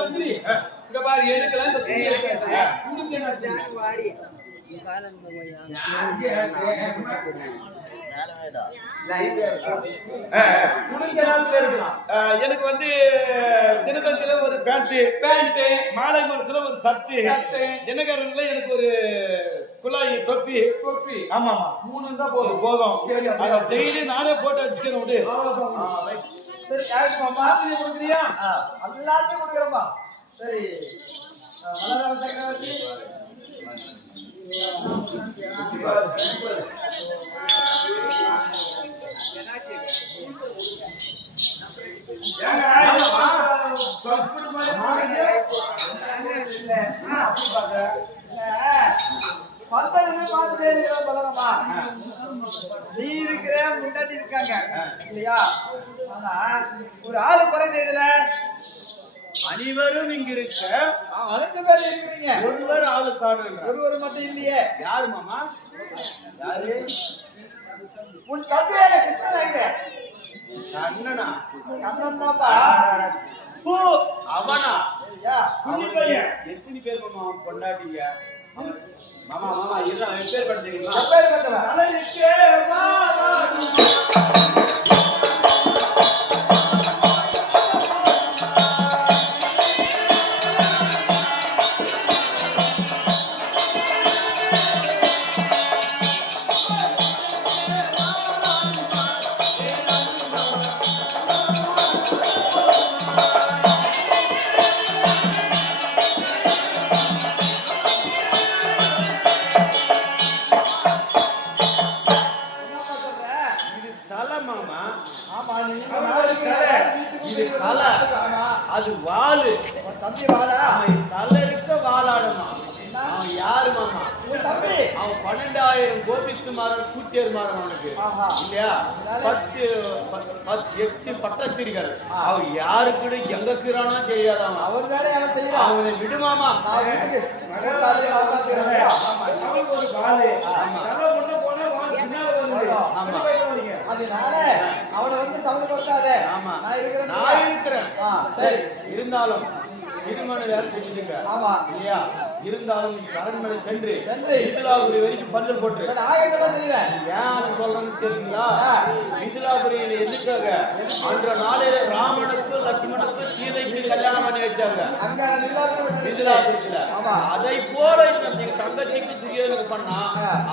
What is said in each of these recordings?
மந்திரி இங்க பாரு எடுக்கலாம் இந்த எனக்கு வந்து தினத்தந்தில ஒரு பேண்ட் மாலை மனசுல ஒரு சட்டு தினகரன்ல எனக்கு ஒரு குழாய் தொப்பி ஆமா மூணு தான் போதும் சரி அத டெய்லி நானே போட்டு வச்சுக்கிறேன் விடு சரி யாருக்கு மாத்திரை கொடுக்குறியா எல்லாத்தையும் கொடுக்குறேம்மா சரி மலராம சக்கரவர்த்தி நீ இருக்கிற முன்னாடி இருக்காங்க இல்லையா ஆனா ஒரு ஆளு குறைந்த இதுல அனைவரும் இங்க இருக்க அனைத்து பேர் இருக்கிறீங்க ஒருவர் ஆளு காணும் ஒருவர் மட்டும் இல்லையே யாரு மாமா யாரு உன் தந்தையான கிருஷ்ணனாங்க கண்ணனா கண்ணன் தான்ப்பா அவனா எத்தனை பேர் மாமா பொண்டாட்டிங்க மாமா மாமா இதுதான் பேர் பண்றீங்களா பேர் பண்றவன் அது வாளு தம்பி வாழா தலை இருக்க வாழாடுமா அவன் யாரு மாமா தம்பி அவன் 12,000 கோபிக்குமாரன் கூட்டியருமாரன் அவனுக்கு இல்லையா 8 பட்டத்திரிகள் அவன் யாரு கூட எங்க இருக்கிறானோ தெரியாது அவன் அவர் வேலையை அவன் செய்யறான் அவனை விடுமாமா நான் வீட்டுக்கு அதனால அவனை வந்து சம்மந்தப்படுத்தாத நான் இருக்கிறேன் சரி இருந்தாலும் திருமண வேலை செஞ்சுங்க ஆமா இல்லையா இருந்தாலும் அரண்மனை சென்று மிதிலாபுரி வரைக்கும் பந்தல் போட்டு ஏன் சொல்றேன்னு தெரியுங்களா மிதிலாபுரியில எதுக்காக அன்ற நாளையில ராமனுக்கும் லட்சுமணுக்கும் சீதைக்கு கல்யாணம் பண்ணி வச்சாங்க மிதிலாபுரத்துல அதை போல நீங்க தங்கச்சிக்கு துரியோதனுக்கு பண்ணா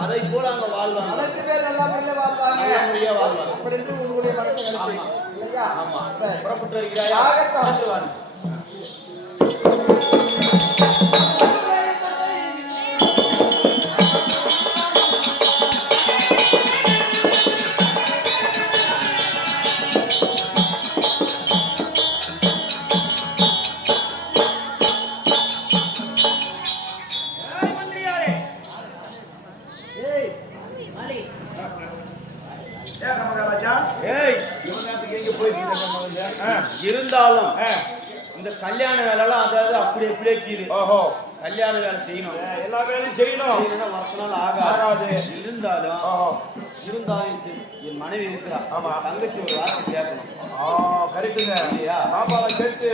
அதை போல அங்க வாழ்வாங்க அனைத்து பேர் நல்லா வாழ்வாங்க அப்படின்னு உங்களுடைய மனசு ஆமா புறப்பட்டு இருக்கிறாய் இருந்தாலும் இந்த கல்யாண வேலைலாம் அதாவது அப்படி எப்படியே கீது ஓஹோ கல்யாண வேலை செய்யணும் எல்லா வேலையும் செய்யணும் வருஷ நாள் ஆகாது இருந்தாலும் என் மனைவி இருக்கிறா ஆமா தங்கச்சி ஒரு வார்த்தை கேட்கணும் கரெக்டுங்க இல்லையா பாப்பாவை கேட்டு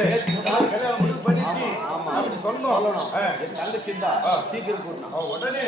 கல்யாணம் முடிவு பண்ணிச்சு ஆமா அப்படி சொல்லணும் என் தங்கச்சி இருந்தா சீக்கிரம் கூட்டணும் உடனே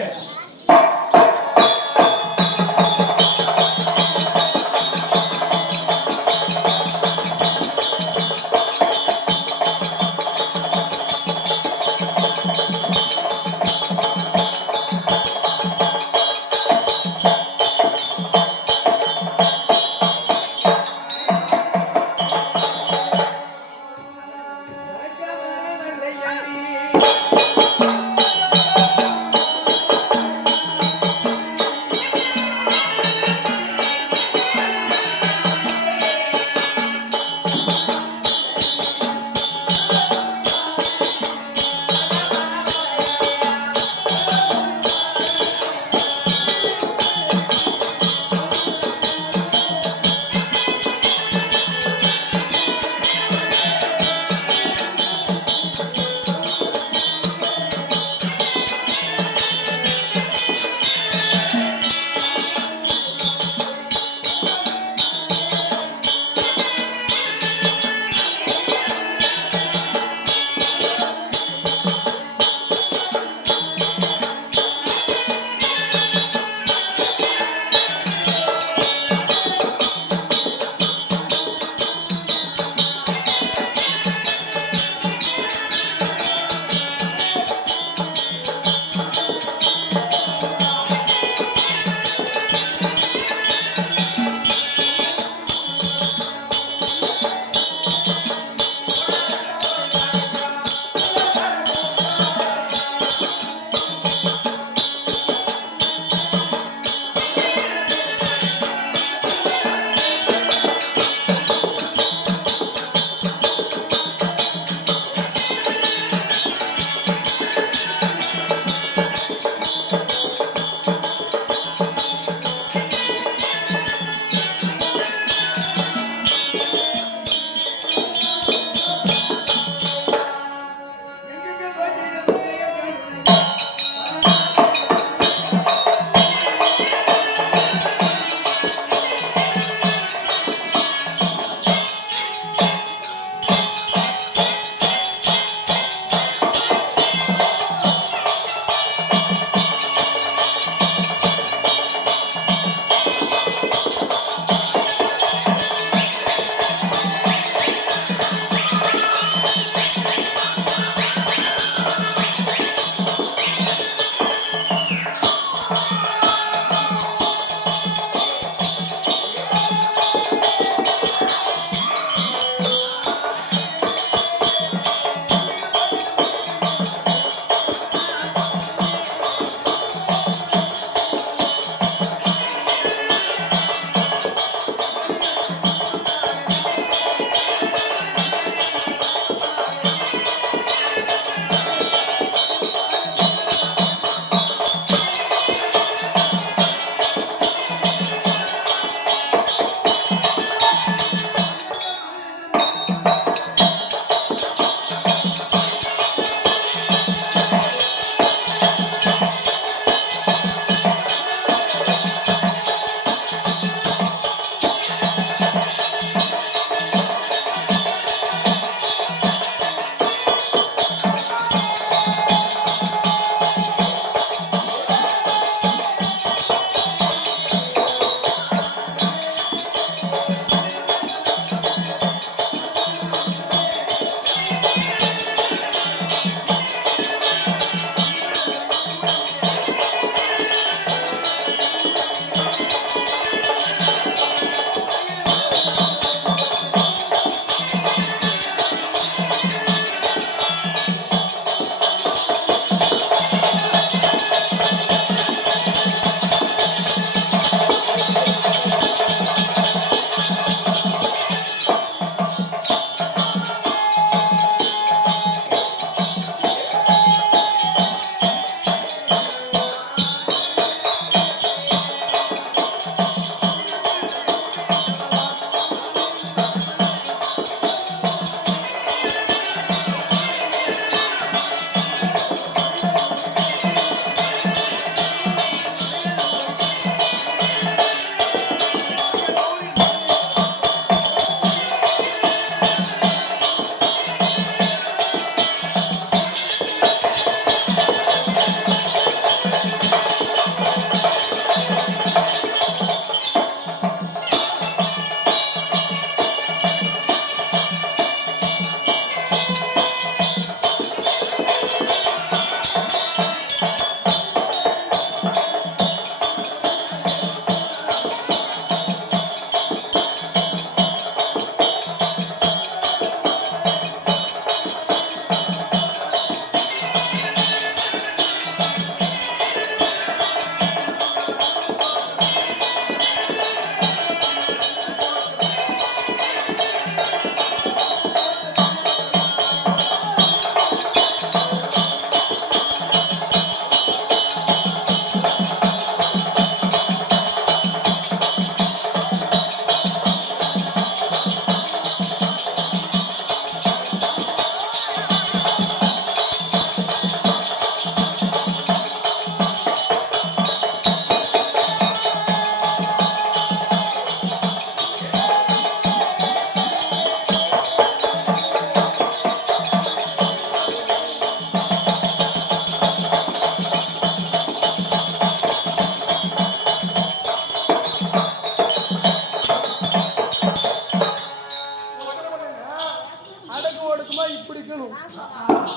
இருக்குமா இப்படி இருக்கணும்.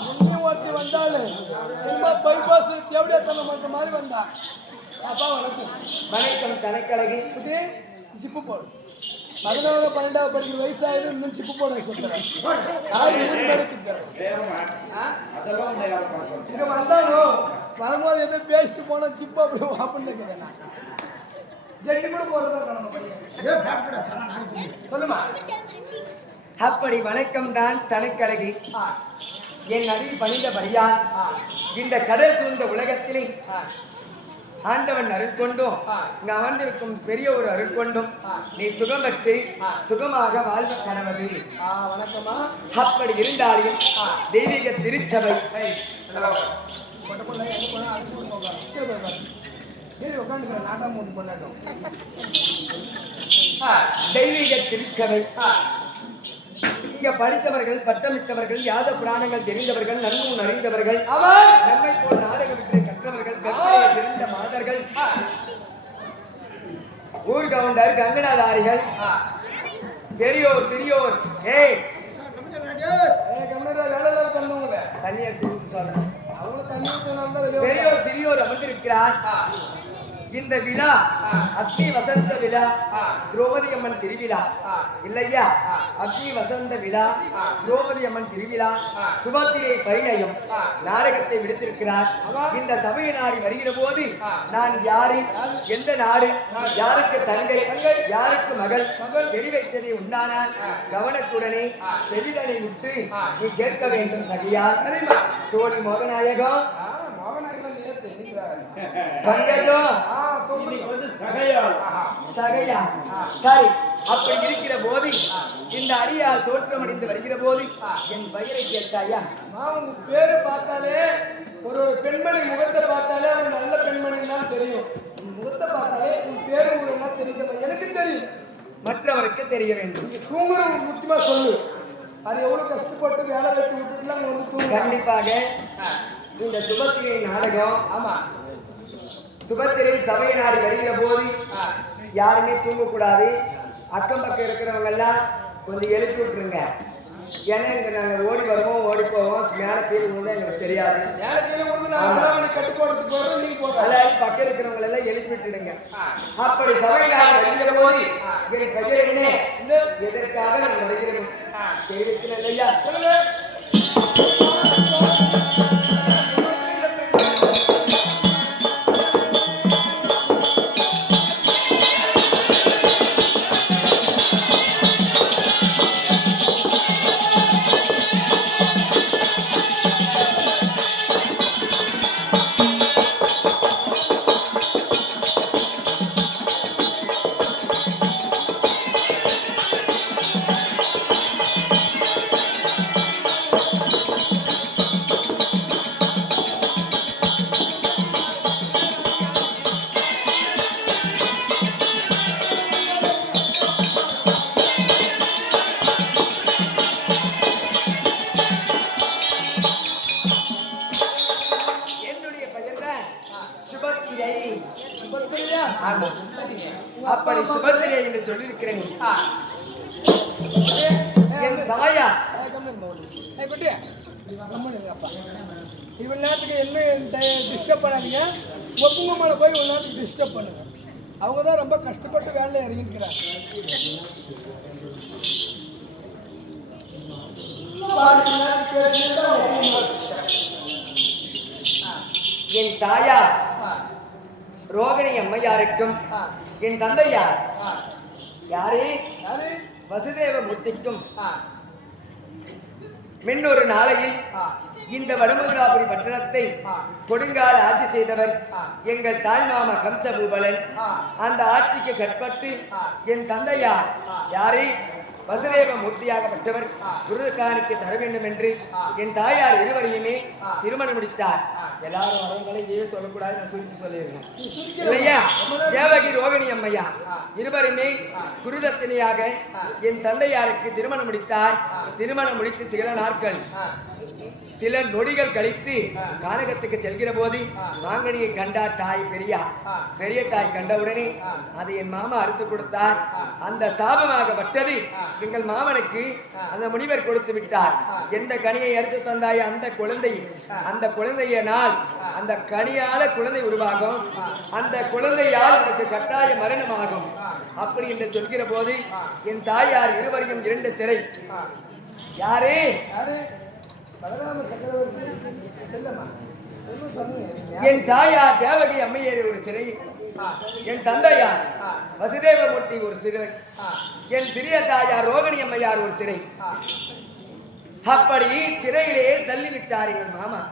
முன்னே ஒருத்தி வந்தாலும் என்னமா பைபாஸ் தேவடியா தன்னை மற்ற மாதிரி வந்தா. அப்பா வணக்கம். வணக்கம் தனக்கழகி. இது ஜிப்பு போடு. 11வது 12வது படிக்கிற வயசாகுது இன்னும் ஜிப்பு போட சொல்றேன். யார் ஊர் மேலத்துக்கு இங்க வந்தாலும் வரும்போது எதோ பேசிட்டு போனா ஜிப்பு அப்படி அப்படின்னு கேட்கிறேன். ஜெட்டு கூட போறதா சொல்லுமா. அப்படி வணக்கம் தான் தனக்கழகி. என் அடியில் பணிந்தபடியால் இந்த கடல் சூழ்ந்த உலகத்திலே ஆண்டவன் அருள் கொண்டும் இங்கு அமர்ந்திருக்கும் பெரிய ஒரு அருள் கொண்டும் நீ சுகம் பெற்று சுகமாக வாழ்வு கணவது. வணக்கமா. அப்படி இருந்தாலும் தெய்வீக திருச்சபை தெய்வீக திருச்சபை இங்க படித்தவர்கள் பட்டமிட்டவர்கள் யாத புராணங்கள் தெரிந்தவர்கள் நன்முன் அறிந்தவர்கள் நம்மை போல் நாடகத்தை கற்றவர்கள் தெரிந்த மாதர்கள் ஊர் கவுண்டர் கங்கனாதாரிகள் பெரியோர் சிறியோர் தண்ணீர் சொல்றேன் பெரியோர் சிறியோர் அமர்ந்திருக்கிறார். இந்த விழா அக்னி வசந்த விழா திரௌபதி அம்மன் திருவிழா இல்லையா? அக்னி வசந்த விழா திரௌபதி அம்மன் திருவிழா சுபத்திரை பரிணயம் நாடகத்தை விடுத்திருக்கிறார். இந்த சபையை நாடி வருகிற போது நான் யாரு, எந்த நாடு, யாருக்கு தங்கை, யாருக்கு மகள் தெரிவைத்ததை உண்டானால் கவனத்துடனே செவிதனை விட்டு நீ கேட்க வேண்டும். சரியா? தோழி மோகநாயகம் பங்கஜம் சரி. அப்படி இருக்கிற போது இந்த அடியால் தோற்றமடைந்து வருகிற போது என் பெயரை கேட்டாயா? உங்க பேரு பார்த்தாலே ஒரு பெண்மணி முகத்தை பார்த்தாலே அவன் நல்ல பெண்மணி தான் தெரியும். முகத்தை பார்த்தாலே உன் பேரு உங்களுக்கு தெரியும். எனக்கு தெரியும், மற்றவருக்கு தெரிய வேண்டும். தூங்குற முக்கியமா சொல்லு. அது எவ்வளவு கஷ்டப்பட்டு வேலை வெட்டி விட்டுலாம் வந்து தூங்க. கண்டிப்பாக இந்த சுபத்திரை நாடகம் சுபத்திரை சபையை நாடி வருகிற போது யாருமே தூங்கக்கூடாது. அக்கம் பக்கம் இருக்கிறவங்க எல்லாம் கொஞ்சம் எழுப்பி விட்டுருங்க. ஏன்னா இங்க நாங்க ஓடி வருவோம், ஓடி போவோம், மேல கீழே விழுந்தா எங்களுக்கு தெரியாது. கட்டு போடுறதுக்கு போறோம், நீங்க போடுற எல்லாரும் பக்கம் இருக்கிறவங்க எல்லாம் எழுப்பி விட்டுடுங்க. அப்படி சபையை நாடி வருகிற போது என் பெயர் என்ன, எதற்காக நான் வருகிறேன் தெரிவிக்கிறேன் இல்லையா? அப்படி சுபத்திரை என்று சொல்லியிருக்கிறேன். என் தாயா இவ்வளவு நேரத்துக்கு என்ன டிஸ்டர்ப் பண்ணாதீங்க. ஒப்புங்க மேலே போய் இவ்வளவு நேரத்துக்கு டிஸ்டர்ப் பண்ணுங்க. அவங்க தான் ரொம்ப கஷ்டப்பட்டு வேலையில் இறங்கிக்கிறாங்க. என் தாயார் ரோகிணி அம்மையாருக்கும் என் தந்தையார் யாரே வசுதேவ மூர்த்திக்கும் மின்னொரு நாளையில் இந்த வடமதுராபுரி பட்டணத்தை கொடுங்கால ஆட்சி செய்தவர் எங்கள் தாய்மாமா கம்சபூபலன். அந்த ஆட்சிக்கு கட்பட்டு என் தந்தையார் யாரே வசுதேவ மூர்த்தியாகப்பட்டவர் குருகாணிக்கு தர வேண்டும் என்று என் தாயார் இருவரையுமே திருமணம் முடித்தார். எல்லாரும் வரவங்களே இதே சொல்லக்கூடாது, நான் சுருக்கி சொல்லியிருக்கேன் நீ சுருக்கி இல்லையா? தேவகி ரோகிணி அம்மையா இருவருமே குருதட்சணையாக என் தந்தையாருக்கு திருமணம் முடித்தார். திருமணம் முடித்து சில நாட்கள் சில நொடிகள் கழித்து கானகத்துக்கு செல்கிற போது மாங்கனியை கண்டார் தாய் பெரியார். பெரிய தாய் கண்டவுடனே அதை என் மாமா அறுத்து கொடுத்தார். அந்த சாபமாகப்பட்டது எங்கள் மாமனுக்கு அந்த முனிவர் கொடுத்து விட்டார். எந்த கனியை அறுத்து தந்தாய் அந்த குழந்தையினால் அந்த கனியால குழந்தை உருவாகும். அந்த குழந்தையால் எனக்கு கட்டாய மரணமாகும். அப்படி என்று சொல்கிற போது என் தாயார் இருவரையும் 2 சிறை. யாரே பலராம சக்கரவர்த்தி இல்லம்மா என் தாயார் தேவகி அம்மையர் ஒரு சிறை, என் தந்தையார் வசுதேவமூர்த்தி ஒரு சிறை, என் சிறிய தாயார் ரோகிணி அம்மையார் ஒரு சிறை. அப்படி சிறையிலேயே தள்ளிவிட்டார் எங்கள் மாமா.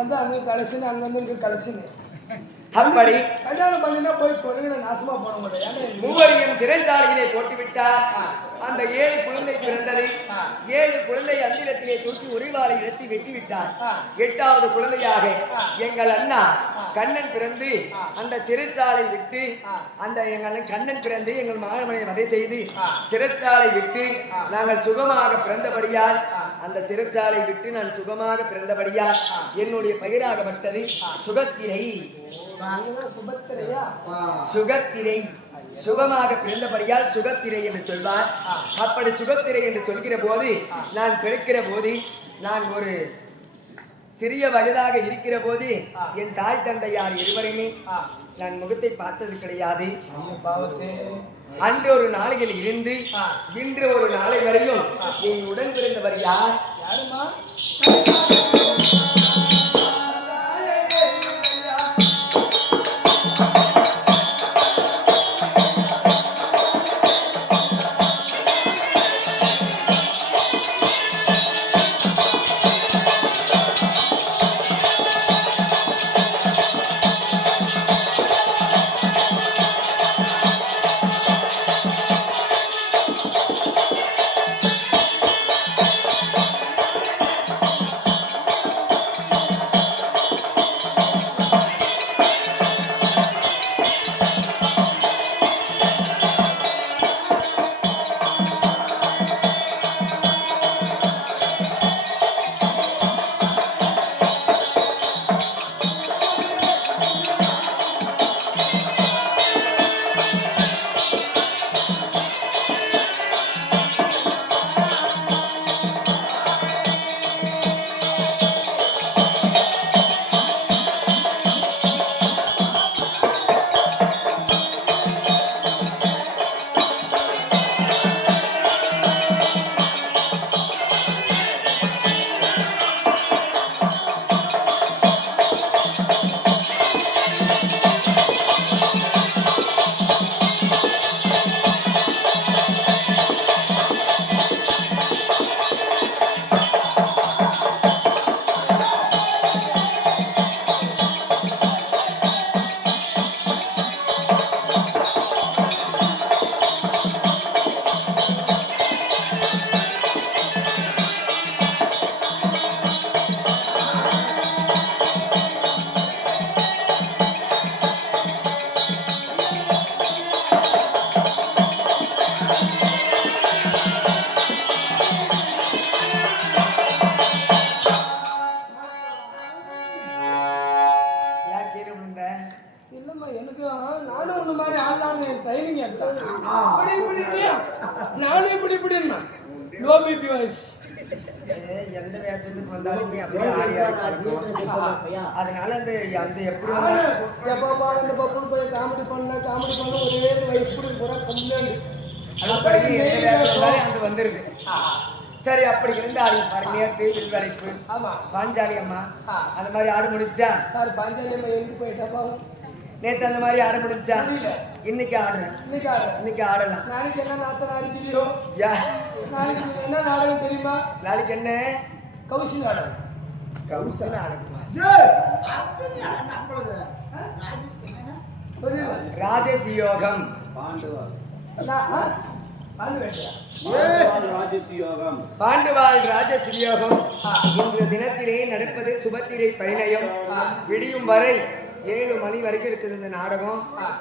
வந்து அங்க கலசின்னு அங்க வந்து இங்க கலசின்னு அப்படி கல்யாணம் பண்ணினா போய் கொள்ளையில நாசமா போட முடியாது. மூவரையும் சிறைச்சாலையிலே போட்டுவிட்டார். அந்த 7 குழந்தை பிறந்தது. 7 குழந்தை அந்திரத்திலே தூக்கி உரிவாளை எடுத்து வெட்டிவிட்டார். 8வது குழந்தையாக எங்கள் அண்ணா கண்ணன் பிறந்து அந்த சிறைச்சாலை விட்டு எங்கள் கண்ணன் பிறந்து எங்கள் மாமனை வதை செய்து சிறைச்சாலை விட்டு நாங்கள் சுகமாக பிறந்தபடியால் அந்த சிறைச்சாலை விட்டு நான் சுகமாக பிறந்தபடியால் என்னுடைய பெயராகப்பட்டது சுகத்திரை. சுகத்திரை சுகமாக பிறந்தபடியால் சுகத்திரை என்று சொல்வார். அப்படி சுகத்திரை என்று சொல்கிற போது நான் பிறக்கிற போது நான் ஒரு சிறிய வயதாக இருக்கிற போது என் தாய் தந்தையார் இருவரையுமே நான் முகத்தை பார்த்தது கிடையாது. அன்று ஒரு நாளையில் இருந்து இன்று ஒரு நாளை வரையும் என் உடன் பிறந்தவர் யார்? யாருமா? இல்லம்மா எனக்கு நானும் ஒண்ணு மாதிரி ஆள்லான்னு ட்ரைனிங் எடுத்தேன். நானும் இப்படின்னா லோ பிபி வாய்ஸ் எந்த வேஷத்துக்கு வந்தாலுமே அப்படியே ஆடியா இருக்கும். அதனால அந்த எப்படி எப்பப்பா இந்த பப்புன்னு போய் காமெடி பண்ண ஒரே வயசு கூட பூரா கம்ப்ளைண்ட் அது வந்துருது. சரி, அப்படி இருந்து ஆடி பாருங்க. நேற்று வில்வரைப்பு பாஞ்சாலி அம்மா அந்த மாதிரி ஆடு முடிச்சா? பாஞ்சாலி அம்மா எங்க போயிட்டாப்பா? நேற்று அந்த மாதிரி ஆட முடிஞ்சா? இன்னைக்கு ஆடுறேன். இன்னைக்கு ஆடலாம். நாளைக்கு என்ன நாத்த நாளைக்கு யா நாளைக்கு என்ன நாடகம் தெரியுமா? நாளைக்கு என்ன? கௌசி நாடகம். கௌசி நாடகம் ராஜசி யோகம். பாண்டுவாள் ராஜசியோகம் இன்று தினத்திலே நடப்பது சுபத்திரை பரிணயம். விடியும் வரை 7 மணி வரைக்கும் இருக்குது இந்த நாடகம்.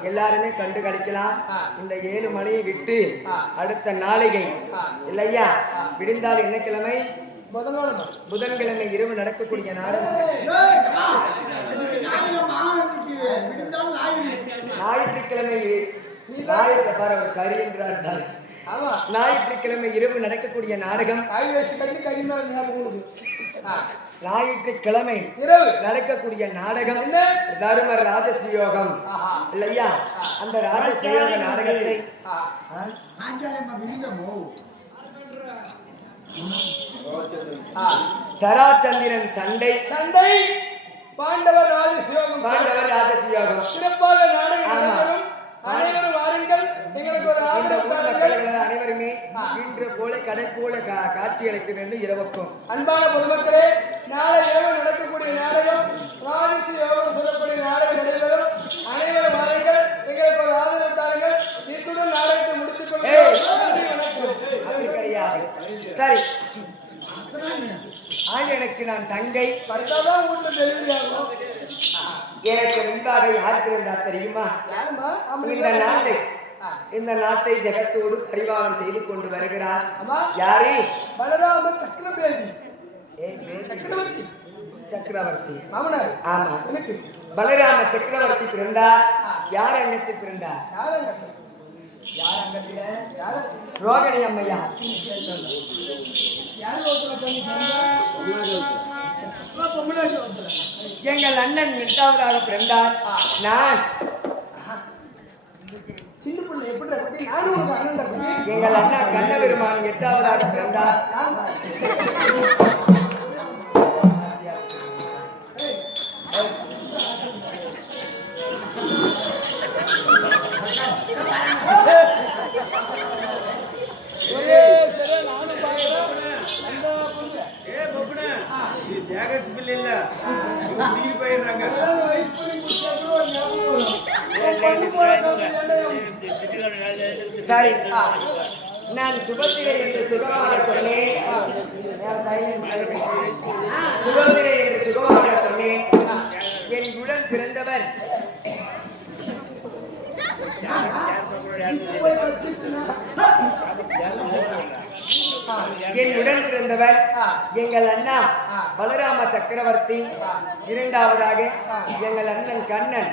எல்லாருமே கண்டு கழிக்கலாம். இந்த 7 மணியை விட்டு அடுத்த நாளிகை இல்லையா, விடிந்தால் என்ன கிழமை? புதன்கிழமை இரவு நடக்கக்கூடிய நாடகம். ஞாயிற்றுக்கிழமை கறி என்றார். ஞாயிற்றுக்கிழமை இரவு நடக்கக்கூடிய நாடகம். ஞாயிற்றுக்கிழமை இரவு நடக்கக்கூடிய நாடகம் என்ன? தரும ராஜசியோகம் இல்லையா? அந்த ராஜசியோக நாடகத்தை சராச்சந்திரன் சண்டை பாண்டவர் ராஜசியோகம் சிறப்பாக நாடகம். அனைவரும் வாருங்கள், எங்களுக்கு ஒரு ஆதரவு தாருங்கள். அனைவருமே இன்று போல கடை போல காட்சி அளிக்க வேண்டும் இரவுக்கும். அன்பான பொதுமக்களே, நாளை இரவு நடக்கக்கூடிய நாடகம் ராஜசியோகம் சொல்லக்கூடிய நாடகம் நடைபெறும். அனைவரும் வாருங்கள், எங்களுக்கு ஒரு ஆதரவு தாருங்கள். இத்துடன் நாடகத்தை முடித்துக் கொள்ளுங்கள். கிடையாது. சரி, எனக்கு நான் தங்கை படித்தாதான் வீட்டுல டெலிவரி ஆகும். எனக்கு முன்பாக யார் பிறந்தா தெரியுமா? இந்த நாட்டை ஜெகத்தோடு பரிபாலனம் செய்து கொண்டு வருகிறார். யாரு? பலராம சக்கரவர்த்தி மாமனார். ஆமா, எனக்கு பலராம சக்கரவர்த்தி பிறந்தார். யார் அங்கத்தில் பிறந்தார்? ரோகிணி அம்மையா. எங்கள் அண்ணன் 8வதாக பிறந்தார். நான் சின்ன பிள்ளை எப்படி எங்கள் அண்ணா கண்ணபெருமான் 8வதாக பிறந்தார். சரி, நான் சுபத்திரை என்று சுகமாக சொன்னேன். சுபத்திரை என்று சுகமாக சொன்னேன். என் உடன் பிறந்தவர் எங்கள் அண்ணா பலராம சக்கரவர்த்தி. 2வதாக எங்கள் அண்ணன் கண்ணன்.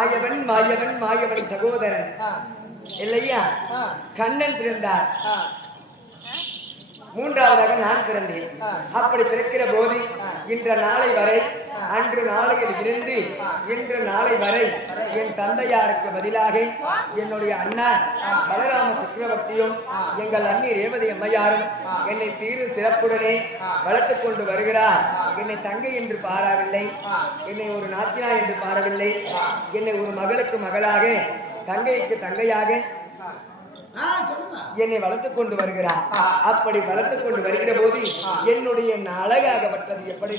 ஆயவன் மாயவன் சகோதரன் இல்லையா? கண்ணன் பிறந்தார். 3வதாக நான் பிறந்தேன். அப்படி பிறக்கிற போது இன்ற நாளை வரை, அன்று நாளையில் இருந்து இன்று நாளை வரை என் தந்தையாருக்கு பதிலாக என்னுடைய அண்ணா பலராம சக்கரவர்த்தியும் எங்கள் அண்ணி ரேவதி அம்மையாரும் என்னை சீரும் சிறப்புடனே வளர்த்துக் கொண்டு வருகிறார். என்னை தங்கை என்று பாரவில்லை, என்னை ஒரு நாத்தினா என்று பாரவில்லை. என்னை ஒரு மகளுக்கு மகளாக, தங்கைக்கு தங்கையாக என்னை வளர்த்துக் கொண்டு வருகிறார். அப்படி வளர்த்துக் கொண்டு வருகிற போது என்னுடைய அழகாகப்பட்டது எப்படி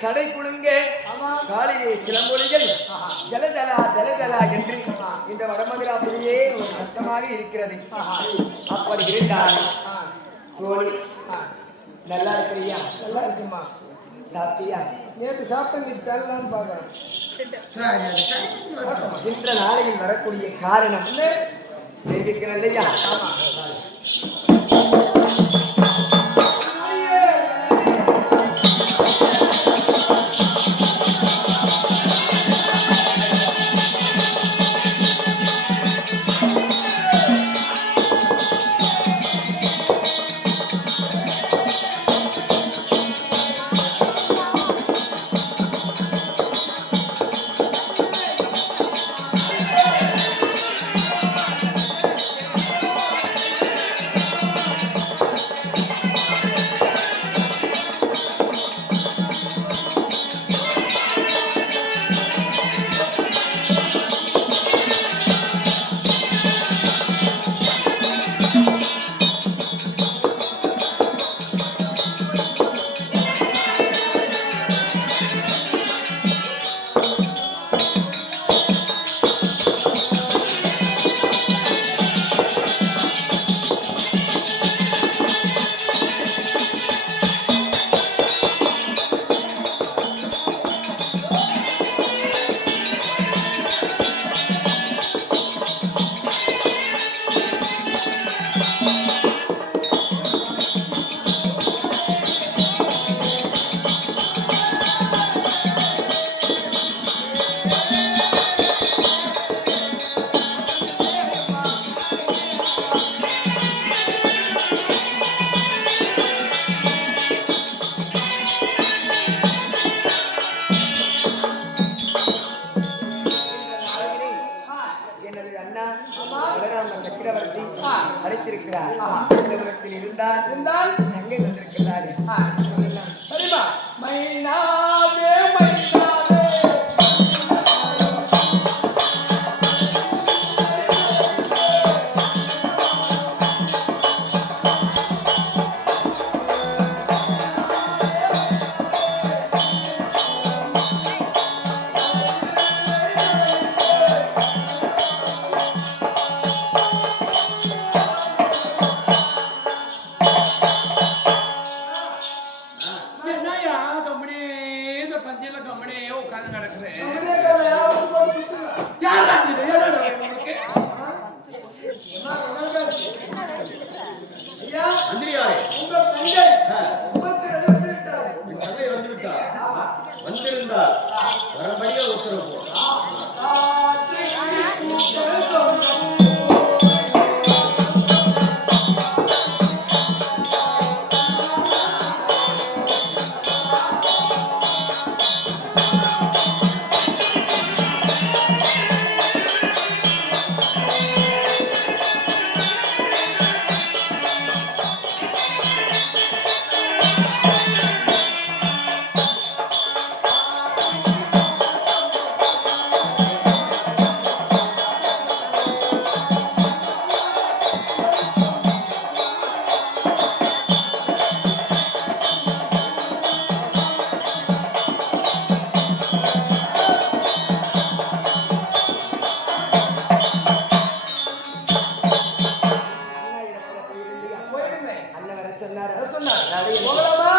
சடை குலுங்க காலிலே சிலம்பொலிகள் ஜலஜலா ஜலஜலா என்று இந்த வடமதுராபுரியே ஒரு சத்தமாக இருக்கிறது. அப்படி இருந்தால் தோழி நல்லா இருக்கிறியா? நல்லா இருக்குமா? சாப்பிட்டியா? நேற்று சாப்பிட்டு பார்க்கிறேன். இன்ற நாளையில் வரக்கூடிய காரணம் தெரிவிக்கிறேன் இல்லையா? ஆமா. பலராம சக்கரவர்த்தி அழைத்திருக்கிறார். இந்த உலகத்தில் இருந்தால் தங்கை வந்திருக்கிறார். சரிமா மைனாவே மைனாவே மந்திரியாரே, உங்க தங்கை சுமத்திரன் வந்துவிட்டார். என் தங்கை வந்துவிட்டார். வந்திருந்தால் வரம்படியே உத்தரவு போ. அண்ணன் வர சொன்னார். போகலாமா?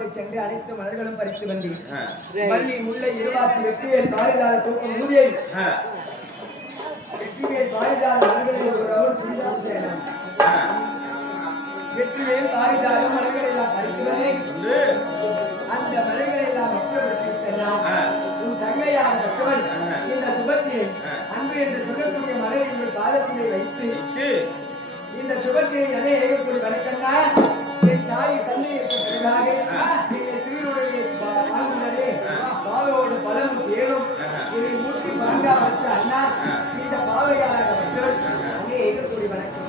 மலையோடு சென்று அனைத்து மலர்களும் பறித்து வந்தேன். மல்லி முல்லை இருவாச்சி வெற்றிவேல் பாரிதார தூக்கம் ஊதியை வெற்றிவேல் பாரிதார மலர்களை ஒரு ரவுண்ட் புதிதாக செய்யலாம். வெற்றிவேல் பாரிதார மலர்களை எல்லாம் பறித்து வந்தேன். அந்த மலர்களை எல்லாம் வெற்றப்பட்டிருக்கிறார். உன் தங்கையான வெற்றவன் இந்த சுபத்தியை அன்பு என்று சொல்லக்கூடிய மலரை உங்கள் பாதத்திலே வைத்து இந்த சுபத்தியை அதே ஏகக்கூடிய வணக்கம்னா என் தாய் கண்ணீருக்காக நீங்கள் சீருடைய வாழ்ந்ததே பாவையோட பலம் தேடும் இதை மூச்சு வாங்கா வச்ச அண்ணா இந்த பாவையான மக்கள் அதே ஏகக்கூடிய வணக்கம்.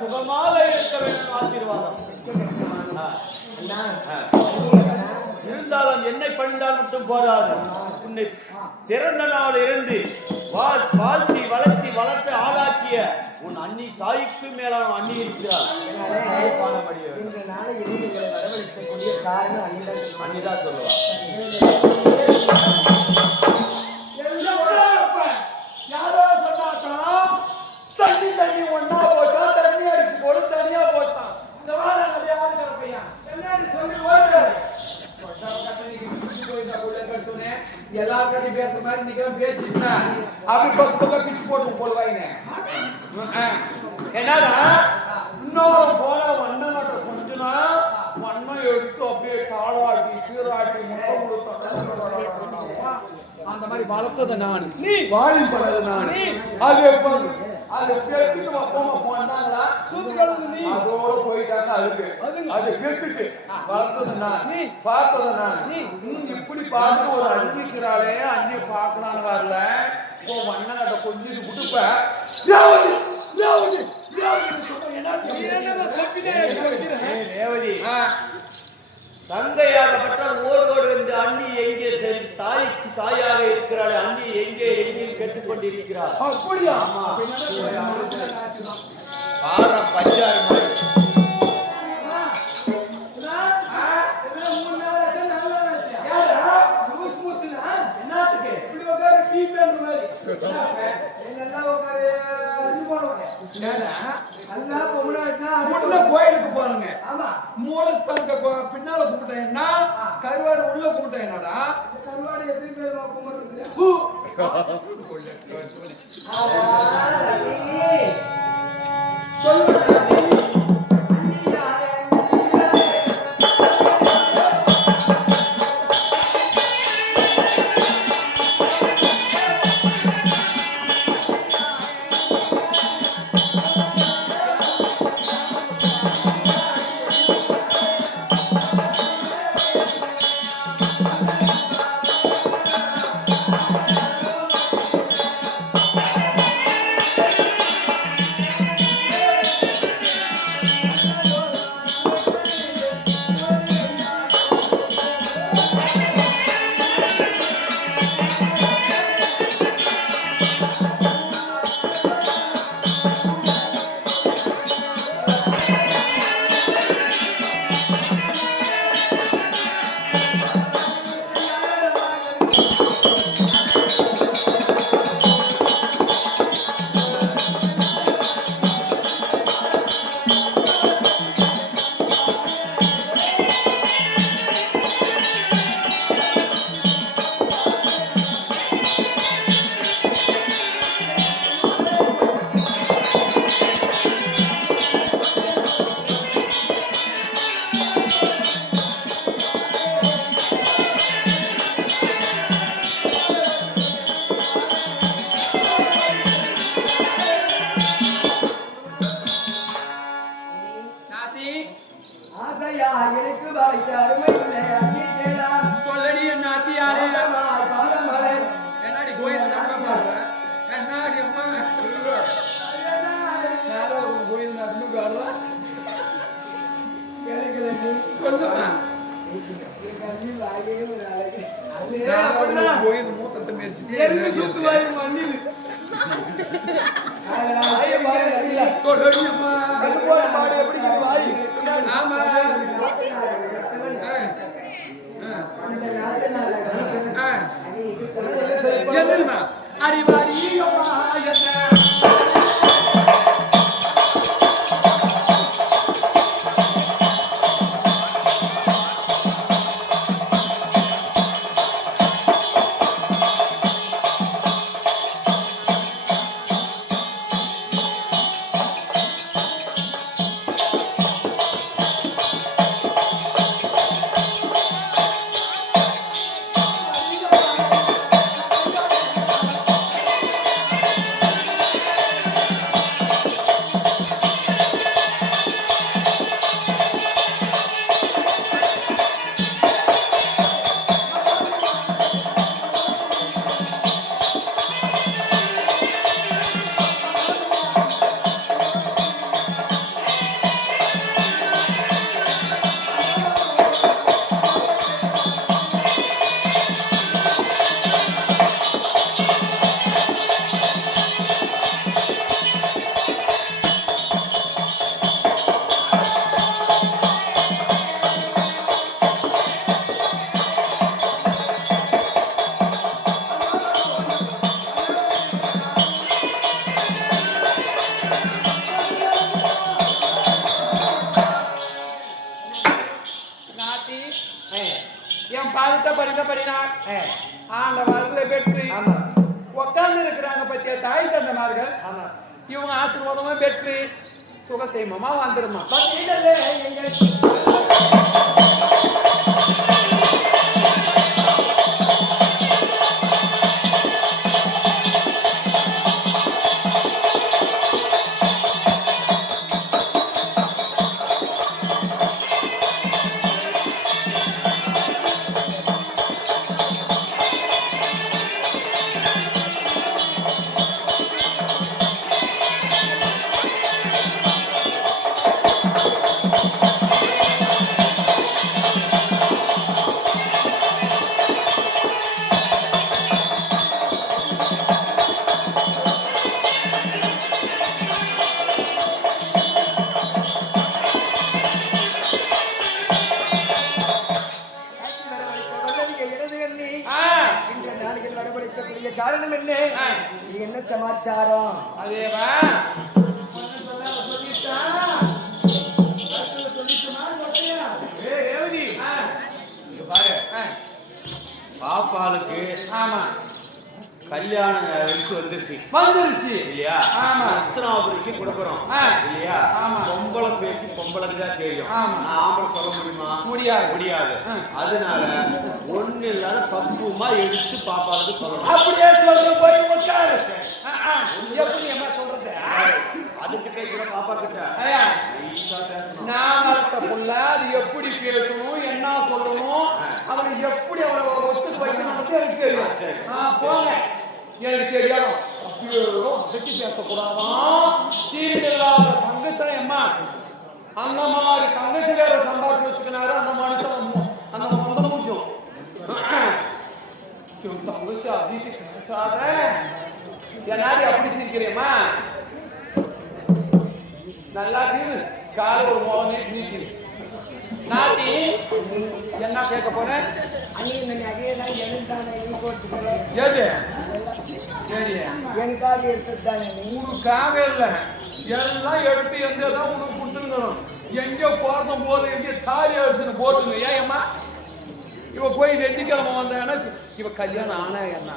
சுகமாக இருக்க வேண்டும் ஆசீர்வாதம். இருந்தாலும் என்னை பணிந்தால் மட்டும் போதாது. உன்னை பிறந்த நாள் இருந்து வாழ்த்தி வளர்த்து ஆளாக்கிய உன் அண்ணி தாய்க்கு மேலான அண்ணி இருக்கிறார். அண்ணிதான் சொல்லுவார். யாரோ சொன்னாதான் தண்ணி ஒன்னா போச்சா, தண்ணி அடிச்சு போடு தனியா போட்டான். இந்த வாரம் யாரு பையன் என்னன்னு சொல்லி ஓடுறாரு. எல்லாரும் பேசுற மாதிரி நீங்க பேசிட்டா அப்படி பக்கம் பிச்சு போட்டு போடுவாங்க. என்னடா இன்னொரு போல வண்ணம் நட்ட கொஞ்சனா வண்ணம் எடுத்து அப்படியே காலாட்டி சீராட்டி முட்டை கொடுத்தா அந்த மாதிரி வளர்த்தது நான், நீ வாழில் படுறது நான். அது எப்போது அது பேத்துட்டு அப்பமா போனாங்களா சூத்துக்கிறது நீ அதோட போயிட்டாங்க. அது பேத்துட்டு வளர்த்தது நான், நீ பார்த்தது நான். நீ இப்படி பார்த்து ஒரு அன்னிக்கிறாளே அன்னி பார்க்கலான்னு வரல. இப்போ வண்ணனத்தை கொஞ்சம் குடுப்ப ரேவதி தங்கையாகப்பட்டால் ஓடு என்று அண்ணி எங்கே தாய்க்கு தாயாக இருக்கிறாள். அண்ணி எங்கே கேட்டுக்கொண்டிருக்கிறாள். அப்படியா? பஞ்சாறு கோயிலுக்கு போறங்க. மூலஸ்தானுக்கு பின்னால கும்பிட்டேன்னா கருவாடு உள்ள கும்பிட்டேன். என்னடா கருவாடு எத்தனை பேர் சொல்லடி என்ன அத்தியாரே என்னடி கோயில் நடக்க பாடுற என்னடி அம்மா கோயில் நடந்து பாடுற சொல்லுமா கோயில் மூத்தத்தை மேரிச்சு சுத்துவாய் மண்ணில் சொல்லடி அம்மா பாடு எப்படி வாய் ஆமா என்னமா அறிவாடி என் பாதத்தை படினார் ஆண்டவர்களை பெற்று உட்கார்ந்து இருக்கிறாங்க பத்திய தாய் தந்தனார்கள் இவங்க ஆசீர்வாதமா பெற்று சுகசேமமா வந்துருமா காரணம் என்ன என்ன சமாச்சாரம் அதேவா பாப்பாளுக்கு ஆமா கல்யாணம் வந்துருச்சு இல்லையா? அஸ்தினாபுரிக்கு கொடுக்குறோம் இல்லையா? பொம்பளை பேச்சு பொம்பளைக்கு தான் தெரியும். நான் ஆம்பளை சொல்ல முடியுமா? முடியாது. அதனால ஒண்ணு இல்லாத பக்குவமா எடுத்து பாப்பாளுக்கு சொல்லணும். அப்படியே சொல்ற போய் உட்காரு. எப்படி என்ன சொல்றது? அதுக்கிட்ட கூட பாப்பா கிட்ட நான் வளர்த்த புள்ள அது எப்படி பேசணும் என்ன சொல்லணும் அவனை எப்படி அவளை ஒத்து வைக்கணும் எனக்கு தெரியும். போங்க எனக்கு தெரியும். அப்படியோ அதட்டி பேசக்கூடாதா? சீரியல்லாத தங்கசனை அம்மா அந்த மாதிரி தங்கசி வேற சம்பாதிச்சு வச்சுக்கினாரு. அந்த மனுஷன் அந்த மொந்த மூச்சும் தங்கச்சி அதிட்டு பேசாத எல்லாரும் அப்படி சிரிக்கிறேம்மா. நல்லா தீரு கால ஒரு மோகனே நீட்டி நாட்டி என்ன கேட்க போறேன்? எனக்காக எடுத்துட்டாங்க. உனக்காக இல்ல எல்லாம் எடுத்து எங்கதான் உனக்கு கொடுத்துருக்கணும். எங்க போறதும் போது எங்க தாலியா எடுத்துன்னு போட்டுங்க. ஏம்மா இவ போய் வெள்ளிக்கிழமை வந்தாங்கன்னா இவ கல்யாணம் ஆனா என்ன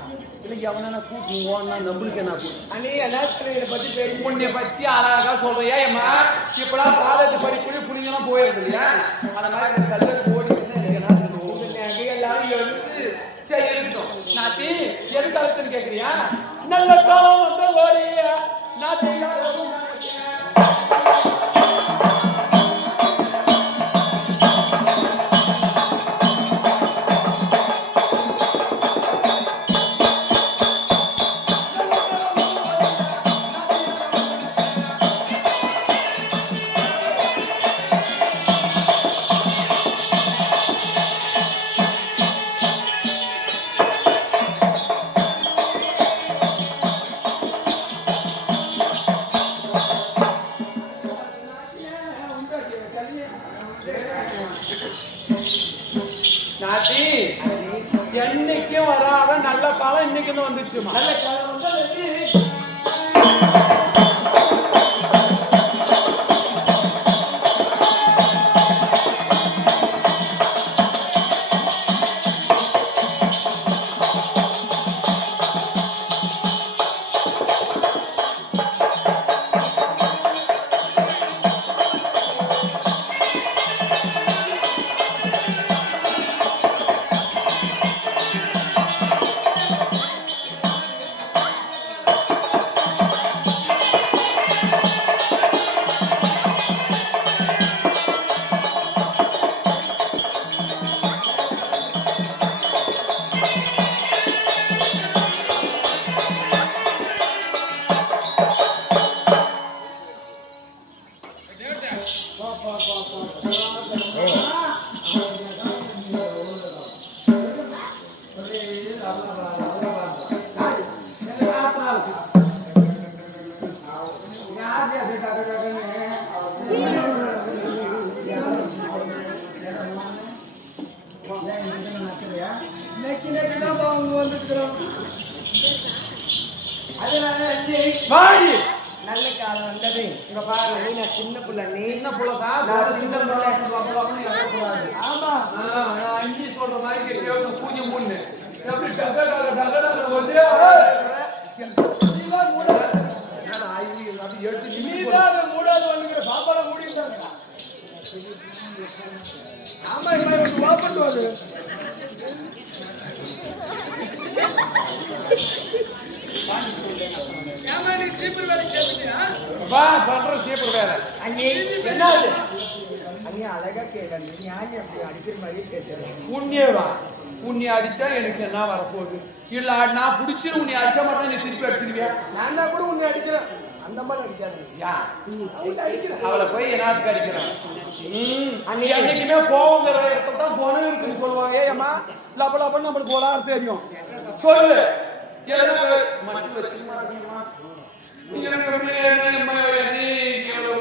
இல்லை எவனா கூட்டுவோம்னா நம்மளுக்கு என்ன பத்தி தெரியும். உன்னை பத்தி அழகா சொல்றியா? ஏம்மா இப்பெல்லாம் காலேஜ் படிப்படி புனிங்கெல்லாம் போயிருது இல்லையா? அந்த மாதிரி கல்லூரி ஓடி வந்து எனக்கு எல்லாரும் எடுத்து சரி இருக்கட்டும். நாத்தி எதுக்காலத்துன்னு கேட்குறியா? நல்ல காலம் வந்து ஓடி நாத்தி நாட்டி என்னைக்கும் வராத நல்ல காலம் இன்னைக்கு வந்துருச்சுமா. நல்ல காலம் வந்து வாடி நல்ல காலம் வந்தது. இங்க பாரு, நான் சின்ன புள்ள, நீ சின்ன புள்ளதான். நான் சின்ன புள்ள. ஆமா, நான் அஞ்சு சொல்ற மாதிரி பூஜை மூணு எப்படி டக வந்து மூடாது வந்து சாப்பாடு மூடிட்டாங்க. ஆமா, வாப்பட்டு உன்னை அடிச்சா எனக்கு என்ன வரப்போகுது? இல்ல நான் பிடிச்சி உன்னை அடிச்சா மட்டும் நீ திருப்பி அடிச்சிருவியா? நான் கூட உன்னை அடிக்கிறேன். அந்த மாதிரி அடிக்காது. அவளை போய் என்னத்துக்கு அடிக்கிறேன்? அன்னைக்குமே கோவங்கிற தான் குணம் இருக்குன்னு சொல்லுவாங்க. ஏமா லப்ப லப்பன்னு நம்மளுக்கு போலாறு தெரியும். சொல்லு மச்சு வச்சுக்க மாட்டேங்கம்மா. நீங்க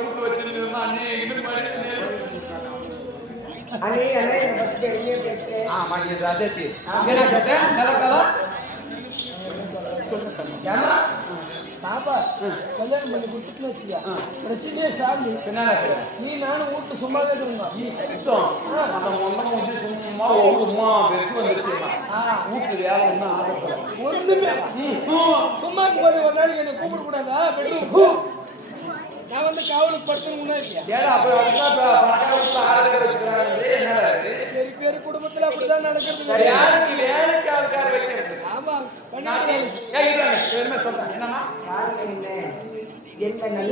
வீட்டு வச்சிருக்கா பாப்பா கல்யாணம் பண்ணி கொடுத்துட்டு வச்சுக்கா பிரச்சனையே சாமி. நீ நானும் வீட்டு சும்மாவே இருந்தோம். ஒண்ணுமே சும்மா போது ஒரு நாளைக்கு என்ன கூப்பிட கூடாதா? நான் வந்து காவலுக்கு படுத்து முன்னாடி பெரிய குடும்பத்துல அப்படிதான் நடக்கிறது. ஆமா,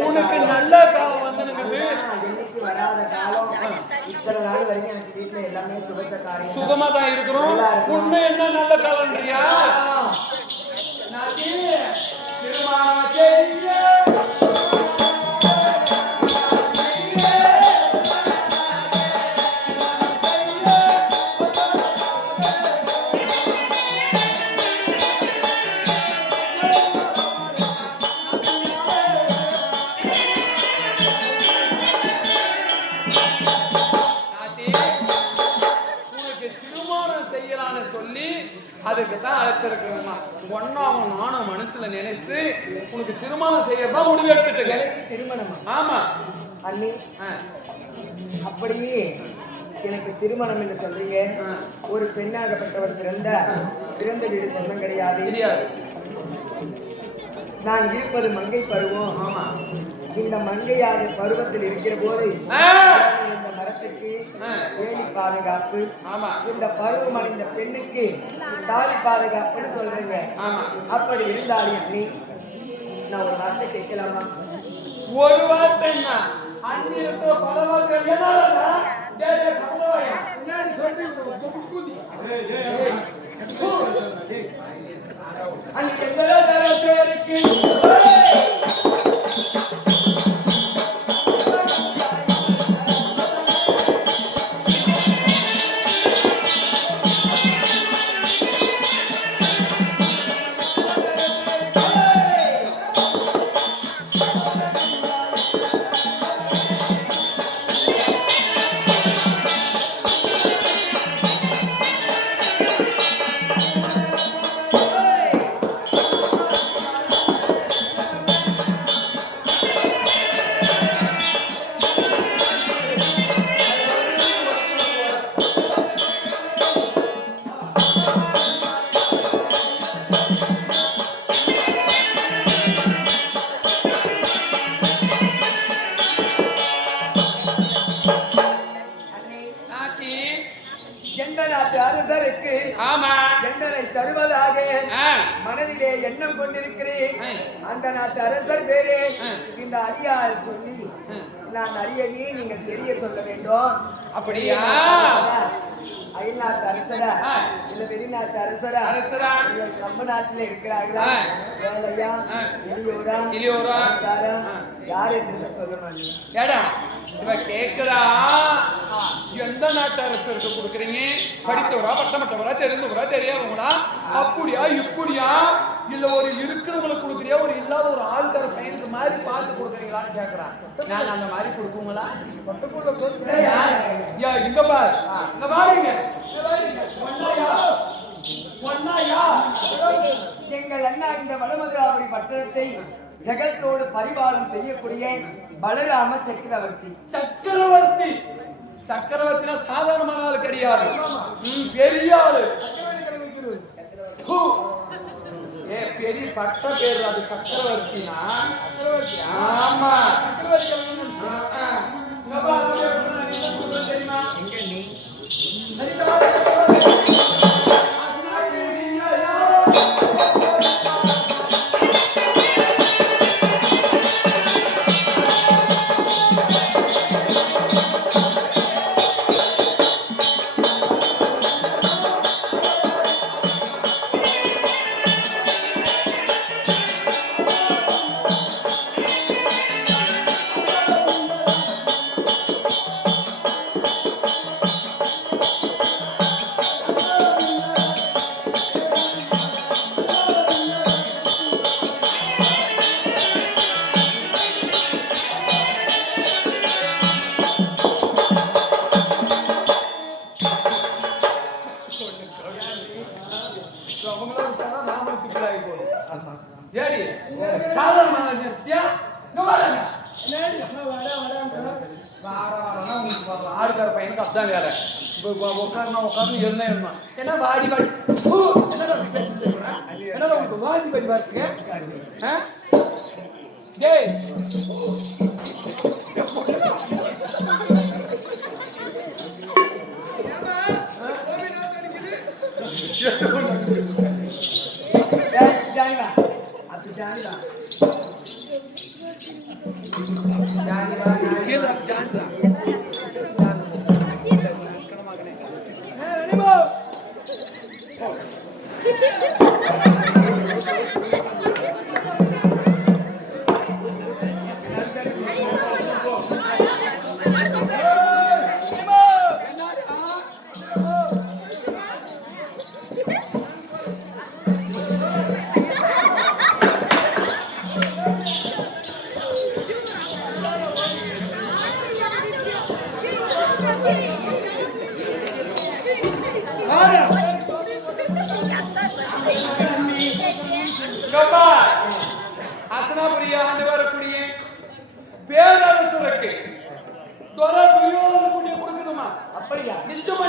உனக்கு நல்ல காலம் வந்து வராத காலம் இத்தனை நாள் வரைக்கும் எனக்கு வீட்டுல எல்லாமே சுகமா தான் இருக்கிறோம். உண்மை என்ன நல்ல காலம்ன்றியா? அதுக்கு தான் அழைத்திருக்கிறோமா. ஒன்னாவும் நானும் மனசுல நினைச்சு உனக்கு திருமணம் செய்யறதா முடிவு எடுத்துட்டு. திருமணமா? ஆமா அண்ணி, அப்படியே எனக்கு திருமணம் என்று சொல்றீங்க. ஒரு பெண்ணாகப்பட்டவர் பிறந்த வீடு சொந்தம் கிடையாது. நான் இருப்பது மங்கை பருவம். ஆமா, இந்த மங்கையாத பருவத்தில் இருக்கிற போது இந்த மரத்துக்கு வேலி பாதுகாப்பு. ஆமா, இந்த பருவம் அடைந்த பெண்ணுக்கு தாலி பாதுகாப்புன்னு சொல்றீங்க. ஆமா, அப்படி இருந்தாலும் நீ நான் ஒரு வார்த்தை கேட்கலாமா? ஒரு வார்த்தை என்ன? அன்னிடத்துல பல வார்த்தை எந்த நாட்டு அரசருக்கு ஆமா எந்தனை தருவதாக மனதிலே எண்ணம் கொண்டிருக்கிறேன். அந்த நாட்டு அரசர் பேரு இந்த அடியார் சொல்லி நான் அறியவே நீங்கள் தெரிய சொல்ல வேண்டும். அப்படியா? அயல்நாட்டு அரசரா இல்ல வெளிநாட்டு அரசரா? அரசரா. நம்ம நாட்டில் இருக்கிறார்களா? வேலையா எளியோரா எளியோரா யார் என்று சொல்லணும். ஏடா இவ கேக்குறா எந்த நாட்டு அரசருக்கு கொடுக்குறீங்க? படித்தவரா பட்டமட்டவரா தெரிந்தவரா தெரியாதவங்களா? அப்படியா இப்படியா இல்ல ஒரு இருக்கிறவங்களுக்கு கொடுக்குறியா ஒரு இல்லாத ஒரு ஆள்கார பையனுக்கு மாதிரி பார்த்து கொடுக்குறீங்களான்னு கேக்குறான். நான் அந்த மாதிரி கொடுக்குங்களா? பட்டுக்குள்ள இங்க பாரு இங்க பாருங்க எங்கள் அண்ணா இந்த வடமதுராபுரி பட்டணத்தை ஜெகத்தோடு பரிபாலனம் செய்யக்கூடிய பலராம சக்கரவர்த்தி. சக்கரவர்த்தி சக்கரவர்த்தினா சாதாரணமான ஆள் கிடையாது, பெரிய ஆளு. பெரிய பட்ட பேரு அது சக்கரவர்த்தினா. ஆமா தெரியுமா? ஆளுக்கார பையனுக்கு அப்படிதான் வேலை. உட்காரணும் உட்காரணும் என்ன இருந்தான் என்ன வாடி வாடி என்ன உங்களுக்கு வாதி பதி பார்த்துங்க. அசனாபுரிய ஆண்டு வரக்கூடிய பேரரசருக்கு துரியோதன கொடுக்குதுமா? அப்படியா? நிச்சயமா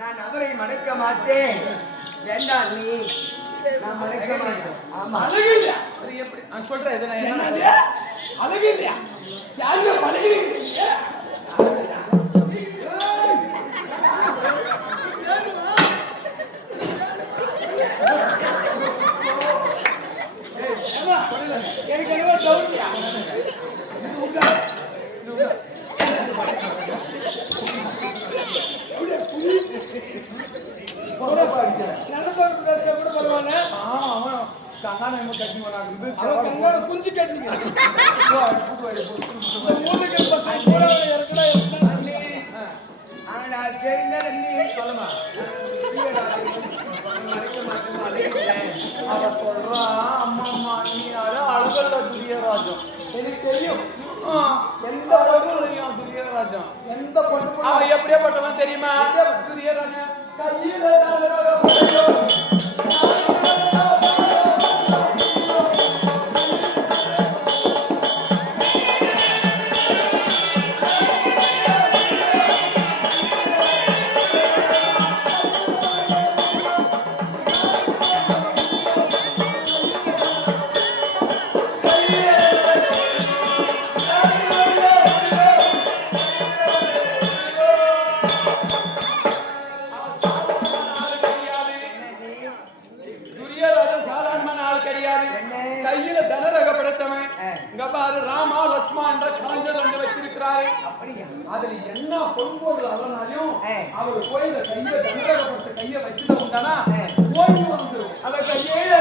நான் அவரை மணக்க மாட்டேன். வேண்டாம் நீ நான் மணக்க மாட்டேன். ஆமா அழகு இல்லையா? அது எப்படி நான் சொல்றேன். இது நான் என்னது அழகு இல்லையா? யாருமே பழகிறீங்க எனக்கு என்ன டவுட்யா? கங்கான என்ன கட்டி வராங்க இது அவன் கங்காரு குஞ்சு கட்டிங்க புது வழி ஊருக்கு பசங்க கூட இருக்கடா அண்ணி ஆனால் தெரிந்தால் அண்ணி சொல்லுமா மறைக்க மாட்டோம் அழைக்கிறேன் அவ சொல்றா அம்மா அம்மா நீ யாரு அழகல்ல துரியராஜம் எனக்கு தெரியும் எந்த அழகுலையா துரியராஜம் எந்த பொண்ணு அவன் எப்படியாப்பட்டவன் தெரியுமா துரியராஜன் கையில நகரம் கையில தனரகப்படுத்தவன் இங்க பாரு ராமா லட்சுமா என்ற கலைஞர் வந்து வச்சிருக்கிறாரு அதுல என்ன பொன்பொருள் அல்லனாலும் அவர் கோயில கையில தனரகப்படுத்த கைய வச்சுட்டு வந்தானா ஓய்வு வந்துடும் அவ கையில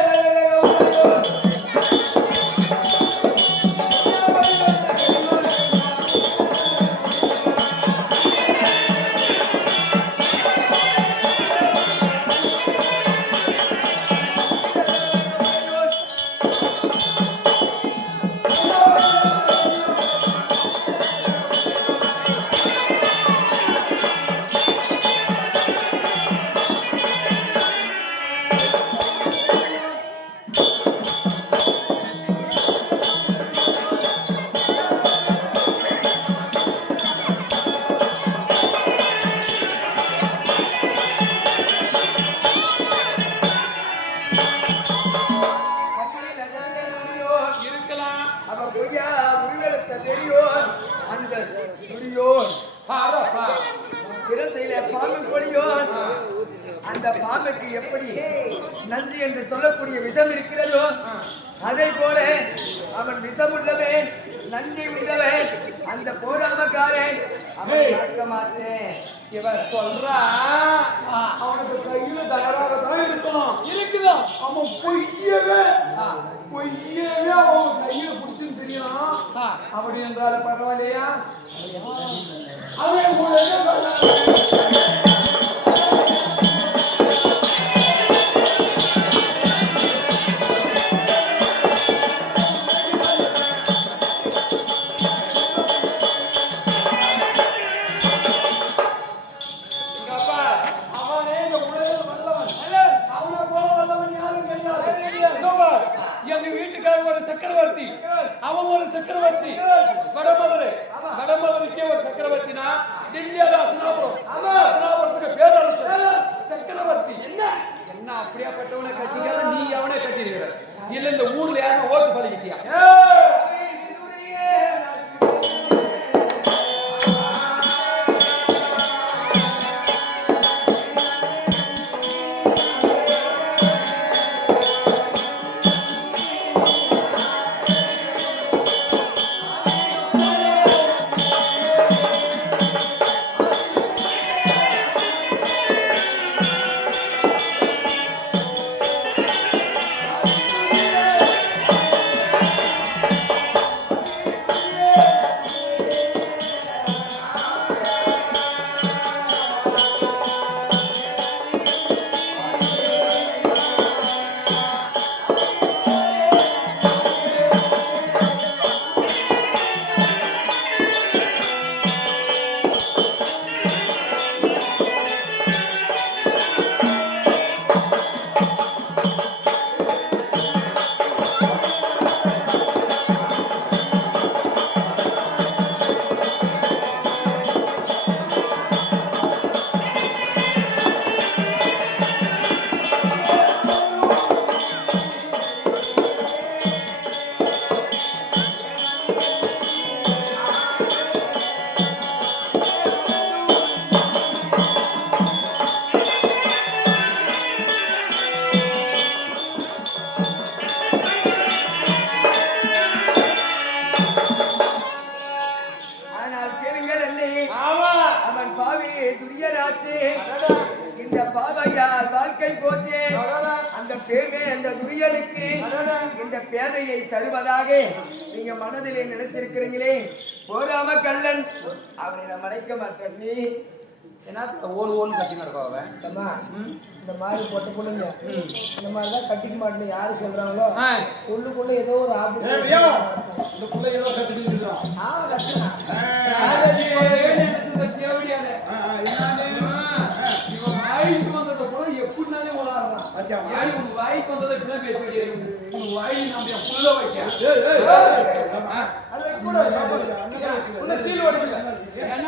அந்த பாம்புக்கு எப்படி நன்றி என்று சொல்லக்கூடிய விஷம் இருக்கிறதோ அதை போல அவன் விஷம் உள்ளவன் நன்றி உள்ளவன் அந்த போராமக்காரன் அவன் பார்க்க மாட்டேன் இவன் சொல்றா அவனுக்கு கையில தகராக தான் இருக்கும் இருக்குதா அவன் பொய்யவே அவன் கையில பிடிச்சுன்னு தெரியலாம் அப்படி என்றால பரவாயில்லையா அவன் சக்கரவர்த்தி அவன் ஒரு சக்கரவர்த்தி வடமதுரைக்கே ஒரு சக்கரவர்த்தினா டெல்லியால அசனாபுரத்துக்கு பேரரசர் சக்கரவர்த்தி என்ன அப்படியாப்பட்டவனை கட்டிக்காத நீ அவனே கட்டிருக்கிற இல்ல இந்த ஊர்ல யாரும் ஓட்டு பழகிட்டியா துரியராச்சு இந்த பாவையால் வாழ்க்கை போச்சு அந்த அந்த பேமே அந்த துரியனுக்கு இந்த பேதையை தருவதாக நீங்க மனதிலே நினைச்சிருக்கிறீங்களே போராம கள்ளன் அவனை நான் மறைக்க மாட்டேன். நீ என்ன ஓல் கட்டி நடக்காவ இந்த மாதிரி பொட்ட பிள்ளைங்க இந்த மாதிரிதான் கட்டிக்க மாட்டேன்னு யாரு சொல்றாங்களோ உள்ளுக்குள்ள ஏதோ ஒரு ஆபத்து இந்த புள்ள ஏதோ கட்டிட்டு இருக்கான். வாய்க்கு வந்ததை கூட எப்படினாலே ஓடாடுறான். உன் வாய்க்கு வந்ததை சில பேர் உன் வாய் நம்ம புள்ள வைக்க சீல் ஓடுங்க என்ன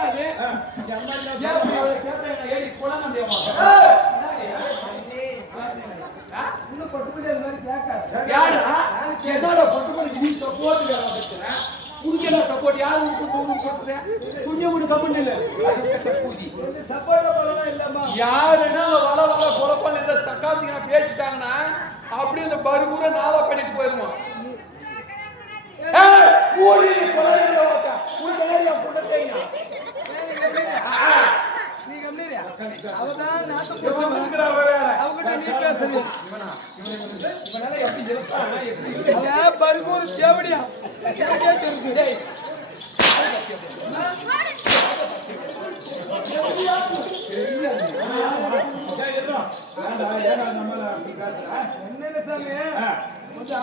ஏறி கூட நம்ம இன்னும் பட்டுமணி அது மாதிரி கேட்காது. யாரா என்னோட பட்டுமணிக்கு நீ சப்போர்ட் வைக்கிறேன். உனக்கெல்லாம் சப்போர்ட் யார் கொடுத்துறேன் சுண்ணிய ஒரு கம்பெனி இல்லை பூஜி சப்போர்ட் பண்ணலாம் இல்லாமா யாருன்னா வள வள குழப்பம் இந்த சக்காத்துக்கு நான் பேசிட்டாங்கன்னா அப்படி இந்த பருகூரை நாளா பண்ணிட்டு போயிருவான்.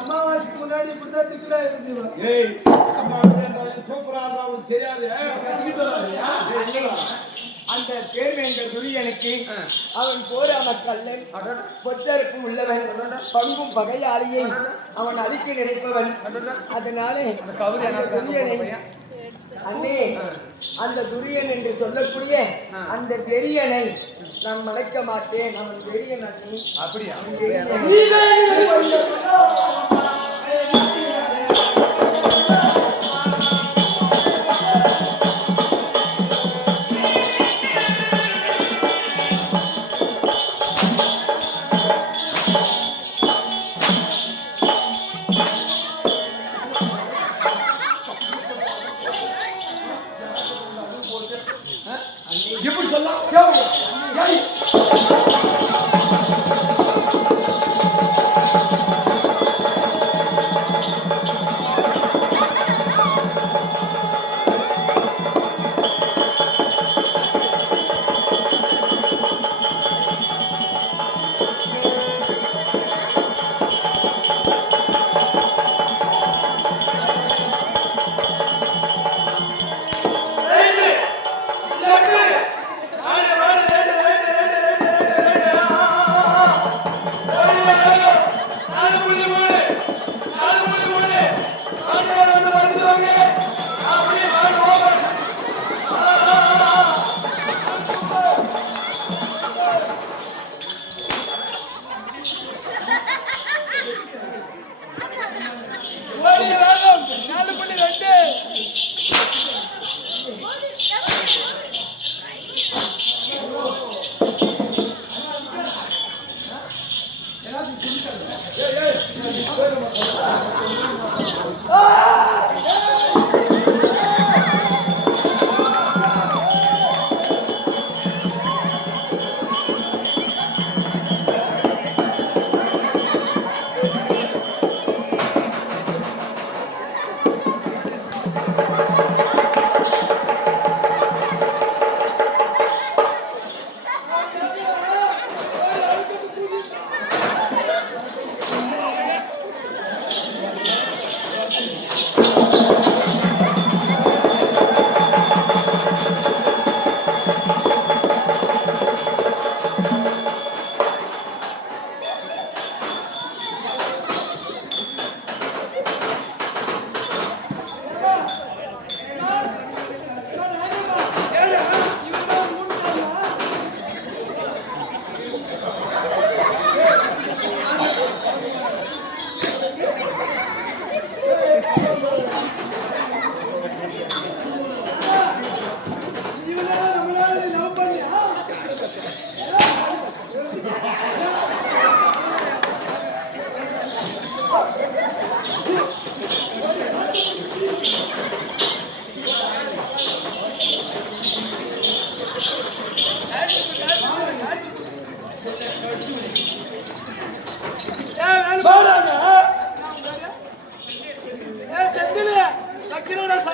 அமாவாசைக்கு முன்னாடி தெரியாது. அந்த பேர் என்ற துரியனுக்கு அவன் போராம கல்லன் பொற்றருக்கு உள்ளவன் பங்கும் பகையாளியை அவன் அழிக்க நினைப்பவன். அதனாலே துரியனை அண்ணே அந்த துரியன் என்று சொல்லக்கூடிய அந்த பெரியனை நான் மறைக்க மாட்டேன். அவன் பெரியன் அண்ணி. அப்படியா? எப்படி சொல்லலாம்?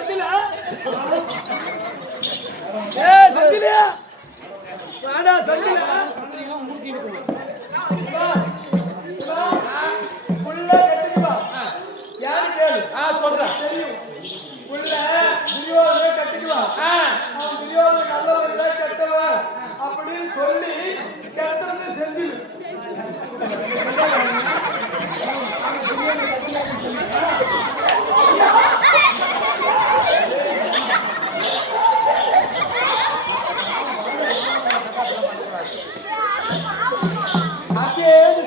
சந்தில ஏய் சந்தில வாடா சந்தில புள்ள கட்டிட்டு வா யாரு கேளு சொல்றேன் தெரியும் புள்ள துரியோதனை கட்டிட்டு வா அவன் துரியோதனை நல்லவன் கெட்டவன் அப்படின்னு சொல்லி கெட்டவன்னு செந்தில்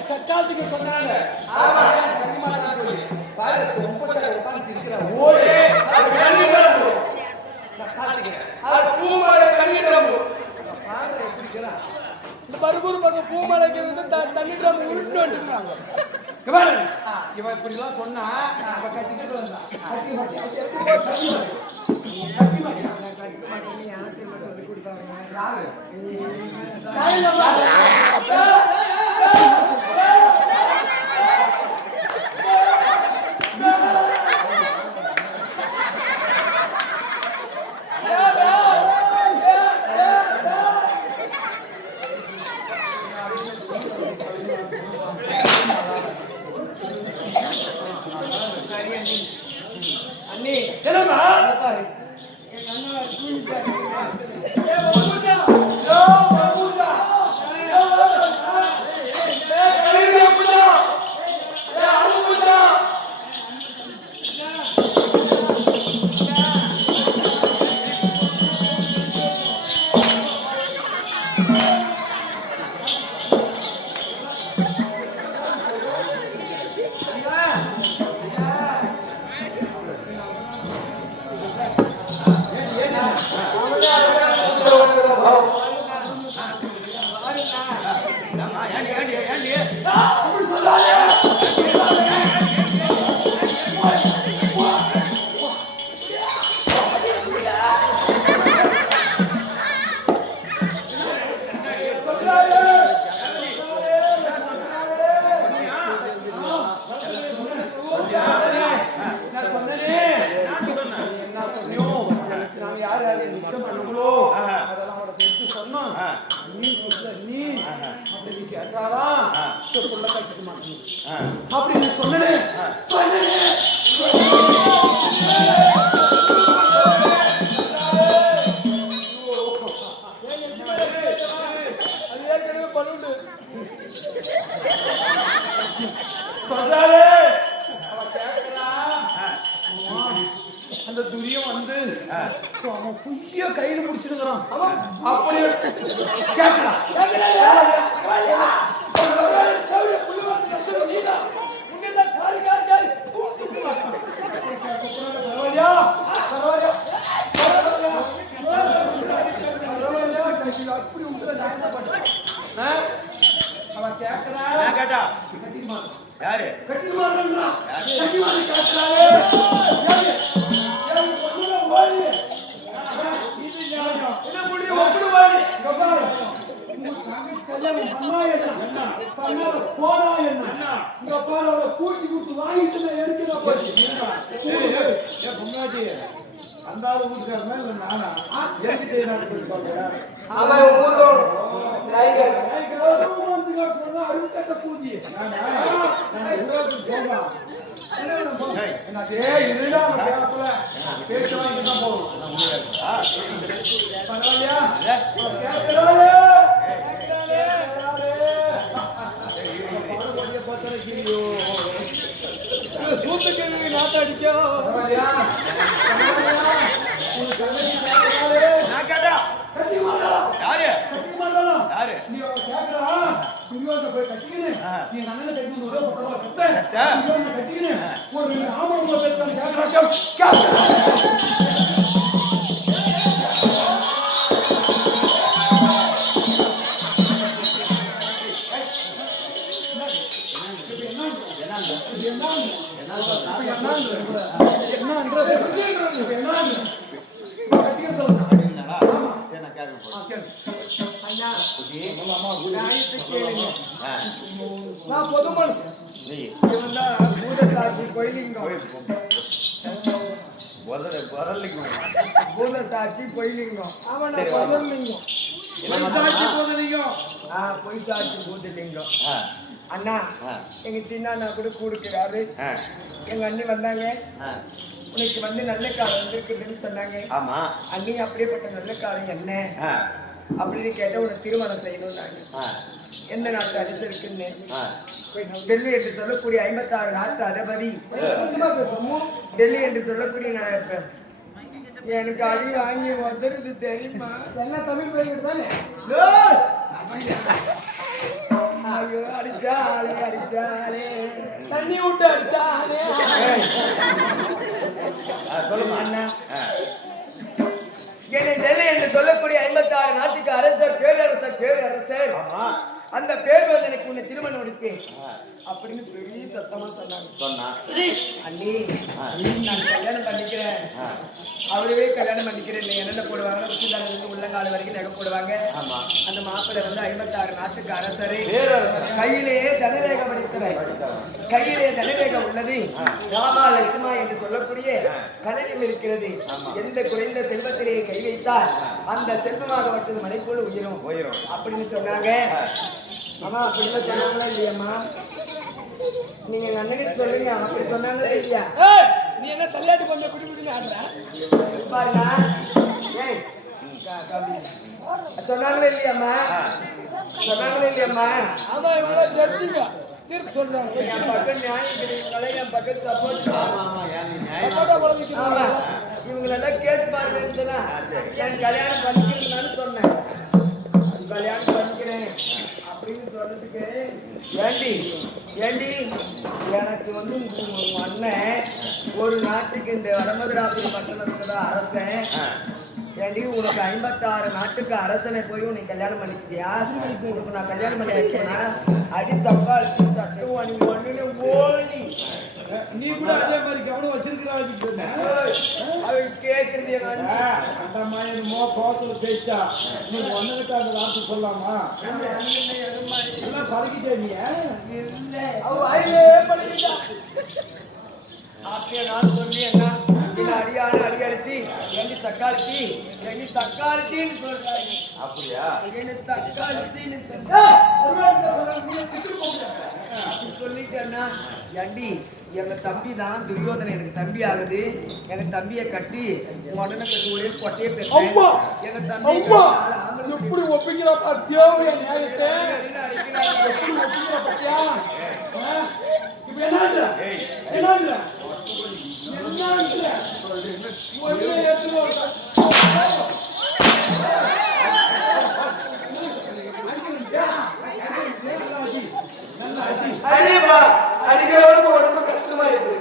சக்காலத்துக்கு சொன்னாங்க சொல்லி பாரு ரொம்ப உட்காந்து சிரிக்கிற ஓடு சக்காலத்துக்கு பூமலை கண்ணிடம் இந்த பருகூர் பக்கம் பூமலைக்கு வந்து தண்ணி ட்ரம் உருட்டு வந்துருக்காங்க இவன் இப்படிலாம் சொன்னா கட்டிக்கிட்டு வந்தான் அண்ணி என்னமா அப்படி சொன்னே சொல்றாரு அந்த துரியம் வந்து அவன் புய்ய கையில முடிச்சிருக்கிறான் அப்படி கேட்கலாம் அவன் கேட்கறா யாரு கூட்டி கூட்டு வாங்கிட்டு எடுக்க அந்த ஆளு ஊருக்காரனா இல்ல நானா அறுபத்தெட்ட பூஜை பேச வாங்கிதான் போகும் சூத்து கேள்வி நாட்டடிக்கோ யாரு யாரு நீ கேக்குறா துரியோதனை போய் கட்டிக்கினு நீ நன்னல கட்டி ஒரே பக்கமா கட்ட துரியோதனை கட்டிக்கினு ஒரு ஆமாங்க பேசுறாங்க கேக்குறா நான் பொது மனுஷன் பூத சாட்சி பொய்லிங்கம் சரி, வா. பொருளிங்கம் சாட்சி போதலிங்கம் பொய் சாட்சி பூதலிங்கம் அண்ணா எங்க சின்ன அண்ணா கூட கூடுக்கிறாரு எங்க அண்ணி வந்தாங்க உனக்கு வந்து நல்ல காலம் வந்திருக்குதுன்னு சொன்னாங்க ஆமா அண்ணி அப்படியேப்பட்ட நல்ல காலம் என்ன அப்படின்னு கேட்ட உனக்கு திருமணம் செய்யணும்னாங்க எந்த நாட்டு அரசு இருக்குன்னு டெல்லி என்று சொல்லக்கூடிய 56 நாட்டு அதிபதி டெல்லி என்று சொல்லக்கூடிய எனக்கு அடி வாங்கி வந்துருது தெரியுமா என்ன தமிழ் பிள்ளைங்க தானே ஐயோ அடிச்சாலே அடிச்சாலே தண்ணி விட்டு அடிச்சாலே சொல்லுமா அண்ணா என்னை டெல்லி என்று சொல்லக்கூடிய 56 நாட்டுக்கு அரசர் பேரரசர் அந்த பேர் வந்து எனக்கு உன்னை திருமணம் முடிப்பேன் அப்படின்னு பெரிய சத்தமா சொன்னாங்க அண்ணி நான் கல்யாணம் பண்ணிக்கிறேன் அவரவே கல்யாணம் பண்ணிக்கிறேன் இல்லை என்னென்ன போடுவாங்க உச்சிதாலிருந்து உள்ளங்கால வரைக்கும் நகை போடுவாங்க அந்த மாப்பிள்ளை வந்து 56 நாட்டுக்கு அரசரே கையிலே தனரேகை உள்ளது ராமா லட்சுமா என்று சொல்லக்கூடிய கலையில் இருக்கிறது எந்த குறைந்த செல்வத்திலேயே கை வைத்தால் அந்த செல்வமாக வட்டது மனை போல உயரும் அப்படின்னு சொன்னாங்க ஆமா அப்படின்னு சொன்னாங்களா இல்லையம்மா நீங்க அண்ணகிட்ட சொல்லுங்க அப்படி சொன்னாங்களா இல்லையா நீ என்ன தலையாட்டு பண்ண குடிமுடின்னு ஆடுற பாருங்க சொன்னாங்களே இல்லையாம்மா ஆமா இவங்க ஜட்ஜிங்க தீர்ப்பு சொல்றாங்க என் பக்கம் நியாயம் என் பக்கம் சப்போர்ட் இவங்களெல்லாம் கேட்டு பாருங்கன்னு சொன்னா என் கல்யாணம் பண்ணிக்கிறேன்னு சொன்னேன் கல்யாணம் பண்ணிக்கிறேன் அப்படின்னு சொல்றதுக்கு ஏண்டி எனக்கு வந்து உங்க அண்ணன் ஒரு நாட்டுக்கு இந்த வடமதுராபுரி பட்டணத்துல தான் அரசன் ஏண்டி உனக்கு 56 நாட்டுக்கு அரசனை போய் உனக்கு கல்யாணம் பண்ணிக்கிட்டியா உனக்கு நான் கல்யாணம் பண்ணி வச்சேன்னா அடி சப்பால் தட்டுவானி ஒண்ணுல ஓடி நீ கூட அதே மாதிரி கவனம் வச்சிருக்கிறாங்க அவள் கேட்கறது அந்த மாதிரி என்னமோ கோத்துல பேசிட்டா நீ ஒன்னுக்கிட்ட அந்த வார்த்தை சொல்லாமா எல்லாம் பழகிட்டே நீ இல்லை அவ அடியே பழகிட்டா அப்படியே நான் சொல்லி என்ன அடியான அடி அடிச்சு எங்க தக்காளிச்சின்னு சொல்றாங்க அப்படியா என்ன தக்காளிச்சின்னு சொல்லிட்டேன்னா ஏண்டி எங்க தம்பி தான் துரியோதனை எனக்கு தம்பி ஆகுது எங்க தம்பியை கட்டி உடனே கட்டி கொட்டையே பேசுறேன் எங்க தம்பி எப்படி ஒப்பிக்கிறப்பா தேவையா நியாயத்தை எப்படி ஒப்பிக்கிற பத்தியா இப்ப என்ன அடிக்கிறவருக்கு உடம்பு கஷ்டமா இருக்கு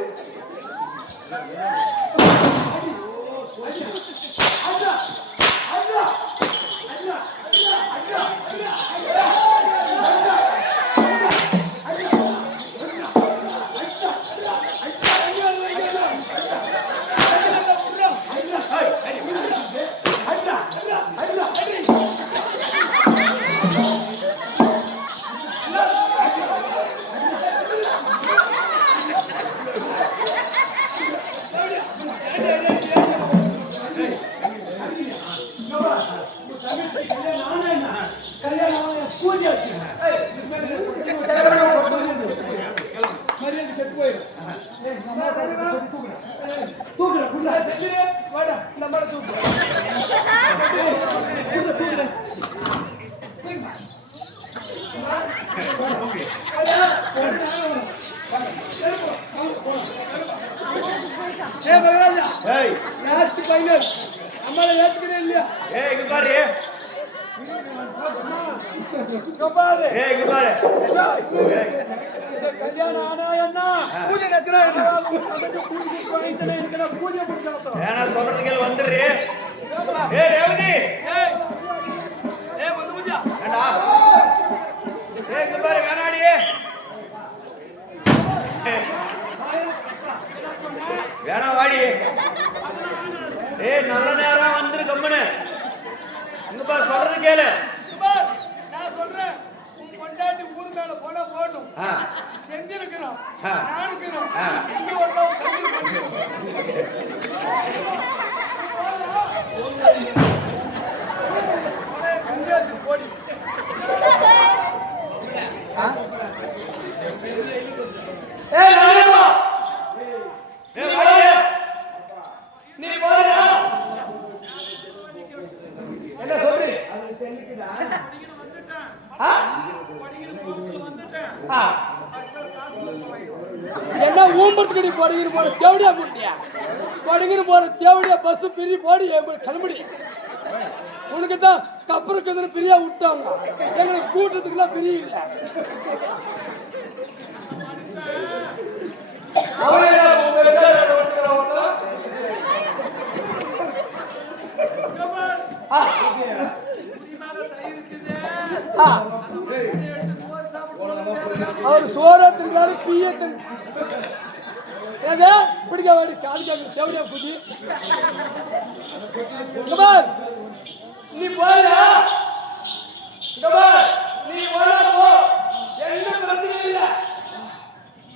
கல்யாணம் ஆனா என்ன பூஜை பூஜை வேணா சொல்றதுக்கு வந்துடுறே ரேவதி பாரு வேணாடி வேணா வாடி நல்ல நேரம் வந்துரு கம்முன்னு இங்க பாரு சொல்றது கேளு நான் சொல்றேன் பொண்டாட்டி ஊர் மேல போனா போட்டும் செஞ்சிருக்கிறோம் நானுக்கிறோம் எங்க ஒரு சந்தேசி போடி நீ போறியா என்ன சொல்றீ என்ன ஊம்பத்துக்கு நீ படுகிற போற தேவடியா முட்டியா படுகிற போற தேவடியா பஸ் பிரி போடி கிளம்படி உனக்கு தான் கப்பருக்கு பிரியா விட்டாங்க எங்களுக்கு கூட்டத்துக்குலாம் பிரிய இல்லை அவர் சோரத்திருக்காரு பீயத்தின் பிடிக்க வேண்டி காது தேவையா புதி நீ போயா நீ போனா போ என்ன பிரச்சனை இல்ல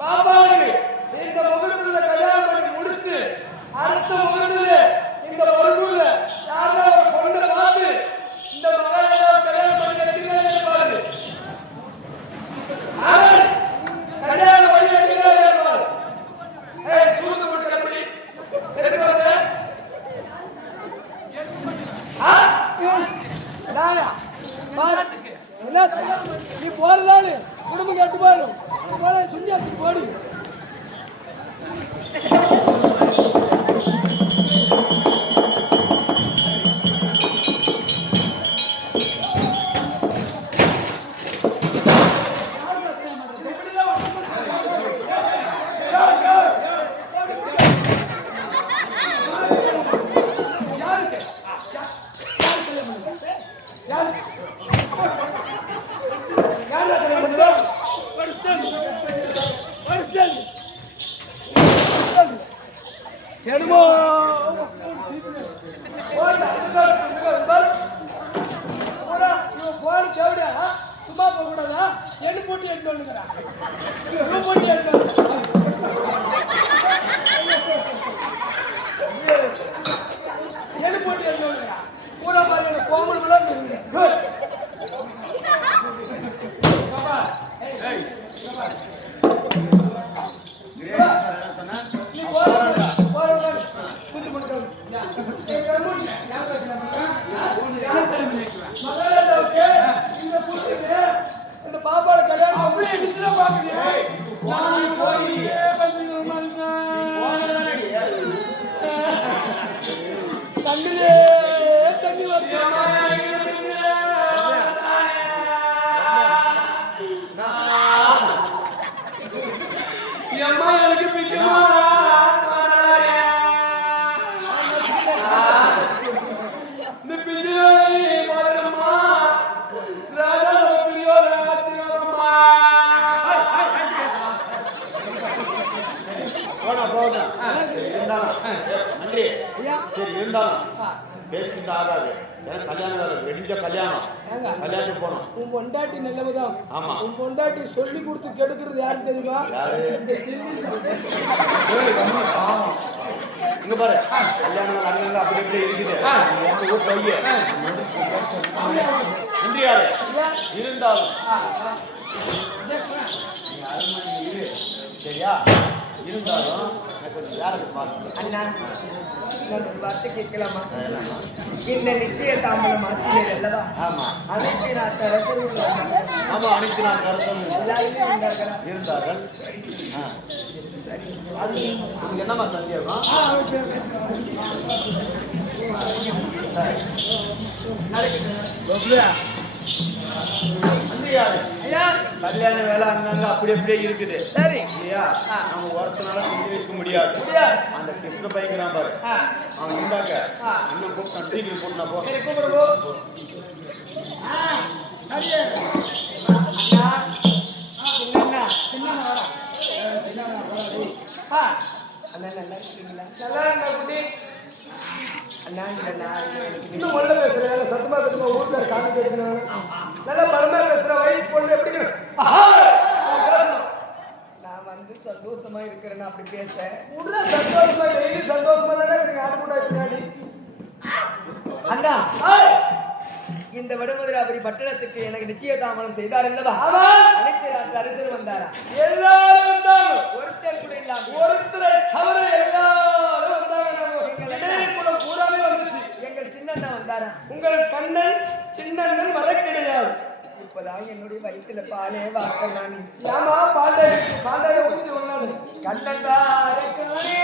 பாப்பாவுக்கு இந்த முகத்துல கல்யாணம் பண்ணி முடிச்சுட்டு அடுத்த முகத்துல இந்த மருமூல யாரா ஒரு பொண்ணை பார்த்து இந்த மகளை கல்யாணம் பண்ணி கட்டினாலே பாருங்க கல்யாணம் பண்ணி கட்டினாலே பாருங்க சூழ்ந்து போட்டு எப்படி நீ போறதானு குடும்பம் கேட்டு பாரு சுண்டியாசி போடு சும்மா போக கூடாதா எண்ணு போட்டி எடுத்து போட்டி எடுத்து எண்ணு போட்டி எடுத்து கூட மாதிரி கோமல் விளாண்டு இந்த பாப்பாட கல்யாணம் அப்படியே எடுத்துட பாக்குறேன் கண்ணிலே தண்ணி வருது அம்மா எனக்கு பிடிக்குமா இந்த பிஞ்சினாலே மாதம்மா ராஜா நம்ம பிரியோட ஆசீர்வாதம்மா போனா இருந்தாலும் நன்றி சரி இருந்தாலும் பேசிட்டு ஆகாது ஏன்னா கல்யாணம் வெடிஞ்ச கல்யாணம் கல்யாணத்துக்கு போனோம் உன் பொண்டாட்டி நல்லவதான் ஆமா உன் பொண்டாட்டி சொல்லி கொடுத்து கெடுக்கிறது யாரு தெரியுமா இங்க பாரு கல்யாணம் அங்கங்க அப்படி இப்படி இருக்குது நன்றியாரு இருந்தாலும் சரியா இருந்தாலும் அண்ணா வார்த்தை கேட்கலாமா இந்த நிச்சய தாமதம் மாற்றினேன் அல்லவா ஆமா அனைத்து நான் தரத்தில் ஆமா அனைத்து நான் தரத்தில் எல்லாருமே இருந்தார்கள் அது என்னம்மா சந்தேகம் கல்யாண வேலை அங்கங்க அப்படி அப்படியே இருக்குது சரி இல்லையா நம்ம ஒருத்தனால சொல்லி வைக்க முடியாது அந்த கிருஷ்ண பையன் பாரு அவன் இருந்தாக்க அண்ணன் கூப்பிட்டான் சீக்கிரம் கூட்டினா போ இன்னும் சத்தமா ஊர்ல காண நல்லா பலமா பேசுற வயசு பொண்ணு எப்படி நான் வந்து சந்தோஷமா இருக்கிறேன்னு அப்படி பேசுறேன். உள்ள சந்தோஷமா டெய்லி சந்தோஷமா தானே இருக்கு ஆடு கூட பின்னாடி. அண்ணா இந்த வடமதுராபுரி பட்டணத்துக்கு எனக்கு நிச்சயதாமனம் செய்தார் அல்லவா? அனைத்து நாட்டு அரசர் வந்தாரா? எல்லாரும் வந்தாங்க. ஒருத்தர் கூட இல்லாம ஒருத்தரை தவிர எல்லாரும் வந்தாங்க. நம்ம பூராமே வந்துச்சு. எங்கள் சின்னண்ணா வந்தாரா? உங்கள் கண்ணன் சின்னண்ணன் வர கிடையாது. இப்பதான் என்னுடைய வயிற்றுல பாலே வார்த்தை நானி. ஏமா பாண்டை ஊற்றி ஒன்னாடு கண்ணன் வாரக்கானே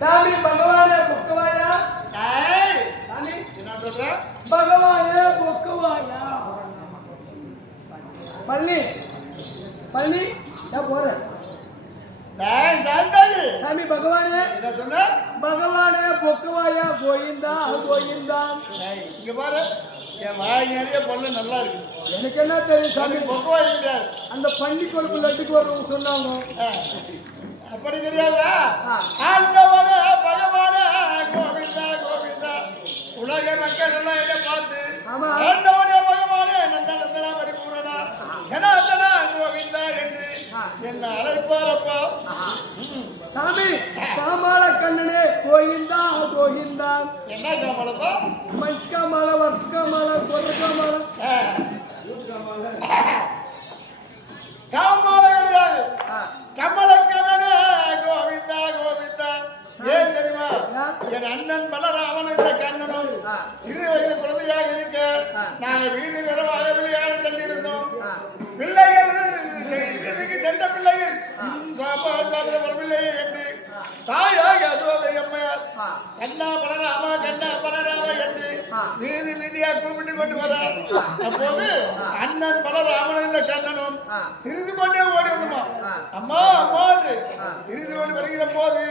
சாமி பகவானே புக்கவாயா சாமி என்ன சொல்ற பகவானே புக்கவாயா பள்ளி பள்ளி நான் போறேன் சாமி பகவானே என்ன சொன்ன பகவானே பொக்கவாயா கோயிந்தா கோயிந்தா இங்க பாரு என் வாய் நிறைய பொண்ணு நல்லா இருக்கு எனக்கு என்ன தெரியும் சாமி பொக்கவாய் கிடையாது அந்த பள்ளி கொழுப்பு லட்டுக்கு வரவங்க சொன்னாங்க அப்படி கிடையாதுடா ஆண்டவனே பகவானே கோவிந்தா கோவிந்தா உலக மக்கள் எல்லாம் என்ன பார்த்து ஆண்டவனே பகவானே நந்தனா பரிபூரணா ஜனார்தனா கோவிந்தா என்று என்ன அழைப்பாரப்பா சாமி காமால கண்ணனே கோயிந்தா கோயிந்தா என்ன காமாலப்பா மனுஷ மால வர்க்க மால கொர்க்க மால காமால கிடையாது கமல கண்ணனே கோவிந்தா கோவிந்தா ஏன் தெரியுமா என் அண்ணன் பலராமன் இந்த கண்ணனும் சிறு வயது குழந்தையாக இருக்க நாங்க வீதி நிறமாக விளையாட சென்றிருந்தோம் பிள்ளைகள் வீதிக்கு சென்ற பிள்ளைகள் வரவில்லை என்று தாயாக யசோதை அம்மையார் கண்ணா பலராம என்று வீதி வீதியா கூப்பிட்டு கொண்டு வர அப்போது அண்ணன் பலராமன் இந்த கண்ணனும் சிறிது கொண்டே ஓடி வந்தோமா அம்மா அம்மா என்று சிறிது கொண்டு வருகிற போது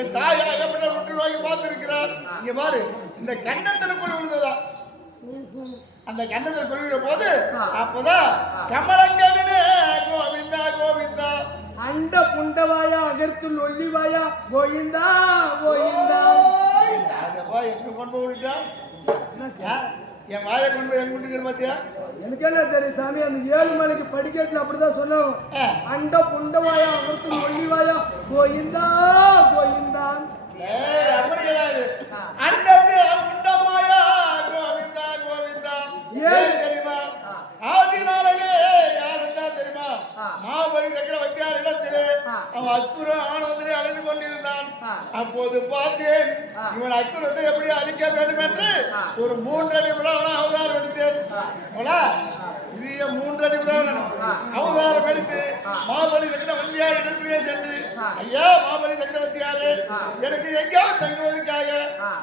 என் தாய் அகப்பட்ட விட்டு நோக்கி பார்த்திருக்கிறார் இங்க பாரு இந்த கண்ணத்துல போய் விழுந்ததா அந்த கண்ணத்தில் கொள்கிற போது அப்பதான் கமலக்கண்ணனே கோவிந்தா கோவிந்தா அண்ட புண்டவாயா அகர்த்துள் ஒல்லிவாயா கோயிந்தா கோயிந்தா அதப்பா எங்க கொண்டு போயிட்டா என் வாயை கொண்டு போய் எங்க கொண்டு பாத்தியா எனக்கு என்ன தெரியும் சாமி அந்த 7 மணிக்கு படிக்கட்டுல அப்படிதான் சொன்னாங்க அண்ட புண்டவாயா அகர்த்துள் ஒல்லிவாயா கோயிந்தா கோயிந்தா அப்படி கிடையாது அண்டத்து புண்டமாயா கோவிந்தா கோவிந்தா ஏன் தெரியுமா ஆதி நாளிலே யார் இருந்தா தெரியுமா மாபலி சக்கரவர்த்தியார் இடத்திலே அவன் அக்குரம் ஆனவத்திலே அழைந்து கொண்டிருந்தான் அப்போது பார்த்தேன் இவன் அக்குரத்தை எப்படி அழிக்க வேண்டும் என்று ஒரு 3 அடி பிரகடன அவதாரம் எடுத்தேன் சிறிய 3 அடி பிரகடனம் அவதாரம் எடுத்து மாபலி சக்கரவர்த்தியார் இடத்திலே சென்று ஐயா மாபலி சக்கரவர்த்தியாரே எனக்கு எங்கேயாவது தங்குவதற்காக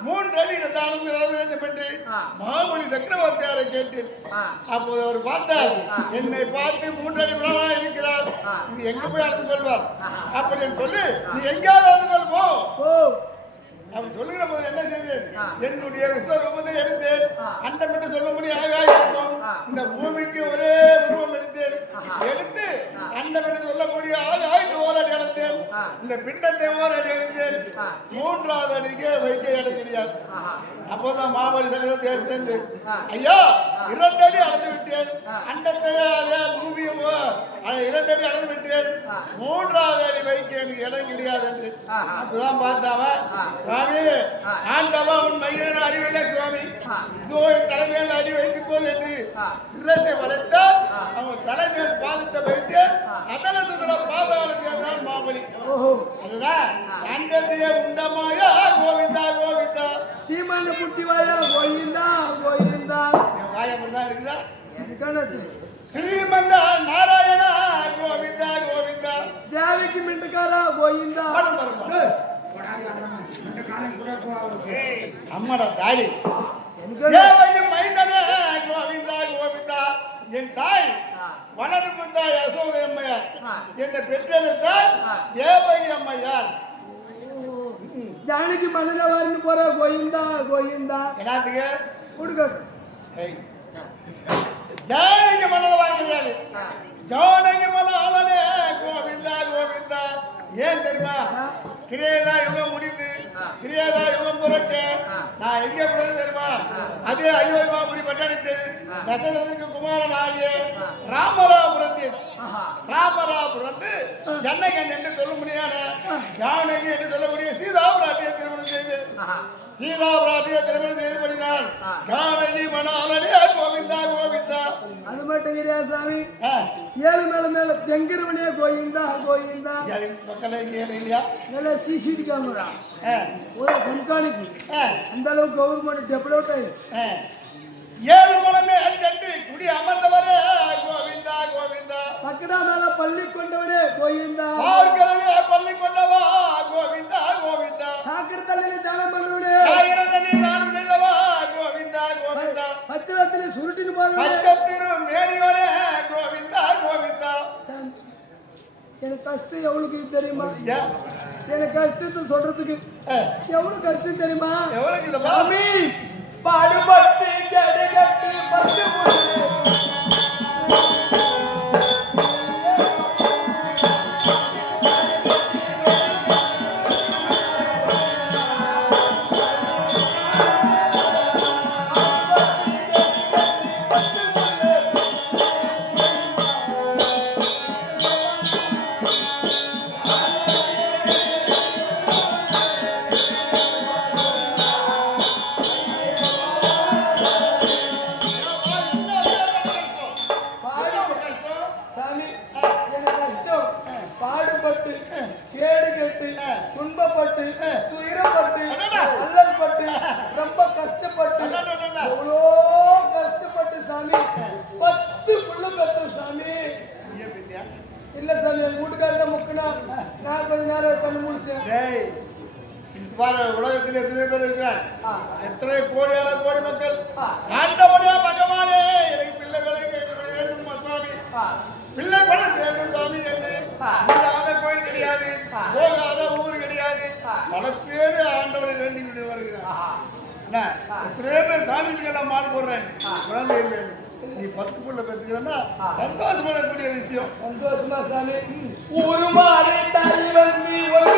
3 அடி தானம் தர வேண்டும் என்று மாபலி சக்கரவர்த்தியாரை கேட்டேன் அப்போது அவர் பார்த்தார் என்னை பார்த்து 3 அடி பிரகடனம் இருக்கிறார் இது எங்க போய் அழைத்து கொள்வார் அப்படி சொல்லி நீ எங்கேயாவது அழைத்து கொள் போ அப்படி சொல்லுகிற போது என்ன செய்தேன் என்னுடைய விஸ்வரூபத்தை எடுத்தேன் அண்டம் என்று சொல்ல முடியும் ஆகாயம் இந்த பூமிக்கு ஒரே உருவம் எடுத்தேன் எடுத்து அண்டம் என்று சொல்லக்கூடிய ஆகாயத்தை ஓரடி அழைத்தேன் இந்த பிண்டத்தை ஓரடி அழைத்தேன் 3வது அடிக்கு வைக்க இடம் கிடையாது அப்போதான் மாபலி சக்கரவர்த்தியார் சேர்ந்து ஐயா 2 அடி அளந்து விட்டேன் அண்டத்தை அதே பூமியும் 2 அடி அளந்து விட்டேன் 3வது அடி வைக்க எனக்கு இடம் கிடையாது என்று அப்பதான் பார்த்தாவன் சுவாமி ஆண்டவா உன் மையன அறிவில்லை சுவாமி இதோ தலைமையில் அடி வைத்துக் கொள் என்று சிரத்தை வளைத்தால் அவன் தலைமையில் பாதத்தை வைத்து அதனத்துல பாதாளத்தை தான் மாபலி அதுதான் அண்டத்தையே உண்டமாயா கோவிந்தா கோவிந்தா சீமான புட்டிவாயா கோயிந்தா கோயிந்தா என் வாயம் தான் இருக்குதா எனக்கு ஸ்ரீமந்த நாராயணா கோவிந்தா கோவிந்தா தேவிக்கு மிண்டுக்காரா கோயிந்தா அம்மாடா தாடி தேவகி மைந்தனே கோவிந்தா கோவிந்தா என் தாய் வளரும் தாய் யசோதை அம்மையார் என்னை பெற்றெடுத்தால் தேவகி அம்மையார் ஜானகி மனதில் வரணும் போற கோயிந்தா கோயிந்தா என்னத்துக்கு கொடுக்கட்டும் ஜானகி மன்னல வார கிடையாது ஜானகி மன்னே கோவிந்தா கோவிந்தா ஏன் தெரியுமா கிரேதா யுகம் முடிந்து கிரேதா யுகம் புரட்ட நான் எங்கே பிறகு தெரியுமா அதே அயோத்தியாபுரி பட்டணத்தில் தசரதற்கு குமாரன் ஆகிய ராமராபுரத்தில் ஜன்னகன் என்று சொல்ல முடியாத ஜானகி என்று சொல்லக்கூடிய சீதாபிராட்டியை திருமணம் செய்து சீதாபிராட்டியை திருமணம் செய்து பண்ணினான் ஜானகி மணாலனே கோவிந்தா கோவிந்தா. அது மட்டும் கிடையாது சாமி, 7 மேல மேல தெங்கிரவனே கோவிந்தா கோவிந்தா. பக்கத்துல இல்லையா நல்ல சிசிடி கேமரா ஒரு கண்காணிப்பு அந்த அளவுக்கு கவர்மெண்ட் டெவலப் ஆயிடுச்சு. 7 மலமே அஞ்சென்று குடி அமர்ந்தவரே கோவிந்தா கோவிந்தா. பக்கடா மேல பள்ளி கொண்டவனே கோவிந்தா. பார்க்கலே பள்ளி கொண்டவா கோவிந்தா கோவிந்தா. சாக்கடை பச்சத்திரு மேனியோட கோவிந்தா கோவிந்தா. எனக்கு கஷ்டம் எவ்வளவு தெரியுமா? எனக்கு கஷ்டத்தை சொல்றதுக்கு எவ்வளவு கஷ்டம் தெரியுமா? எவ்வளவு இந்த சாமி பாடுபட்டு ஜடி கட்டி பட்டு துன்பப்பட்டு துயரப்பட்டு அல்லல்பட்டு ரொம்ப கஷ்டப்பட்டு எவ்வளோ கஷ்டப்பட்டு சாமி 10 புள்ள பெத்த சாமி. இல்ல சாமி என் வீட்டுக்காரத முக்கினா நான் கொஞ்ச நேரம் பண்ணி முடிச்சேன். உலகத்தில் எத்தனை பேர் இருக்கிறார்? எத்தனை கோடியான கோடி மக்கள் ஆண்டவனே பகவானே எனக்கு பிள்ளைகளை வேண்டும் சுவாமி, பிள்ளை பலன் வேண்டும் சாமி என்று இல்லாத கோயில் கிடையாது, போகாத ஊர் கிடையாது. பல பேரு ஆண்டவனை வேண்டி வருகிறார். எத்தனையோ பேர் சாமிக்கு எல்லாம் மாடு போடுறேன், குழந்தை இல்லை. நீ 10 புள்ள பெற்றுக்கிறன்னா சந்தோஷப்படக்கூடிய விஷயம். சந்தோஷமா சாமி. ஒரு மாறி தாய் வந்து ஒன்று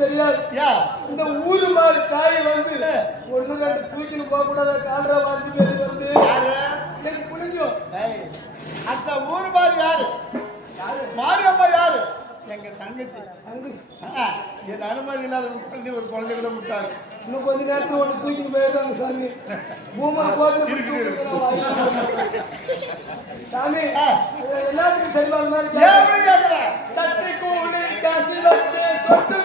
தெரியாது. இந்த ஊரு மாதிரி தாய் வந்து ஒண்ணு ரெண்டு தூக்கின்னு போக கூடாத கால்ரா வந்து வெளியே வந்து எனக்கு புரிஞ்சும். அந்த ஊரு மாதிரி யாரு? மாரியம்மா யாரு? எங்க தங்கச்சி. என் அனுமதி இல்லாத ஒரு குழந்தை கூட விட்டாரு. இன்னும் கொஞ்ச நேரத்தில் ஒன்று தூக்கின்னு போயிடுறாங்க சாமி. பூமா போட்டு சாமி எல்லாத்துக்கும் சரிமான மாதிரி தட்டி கூலி காசி வச்சு சொட்டு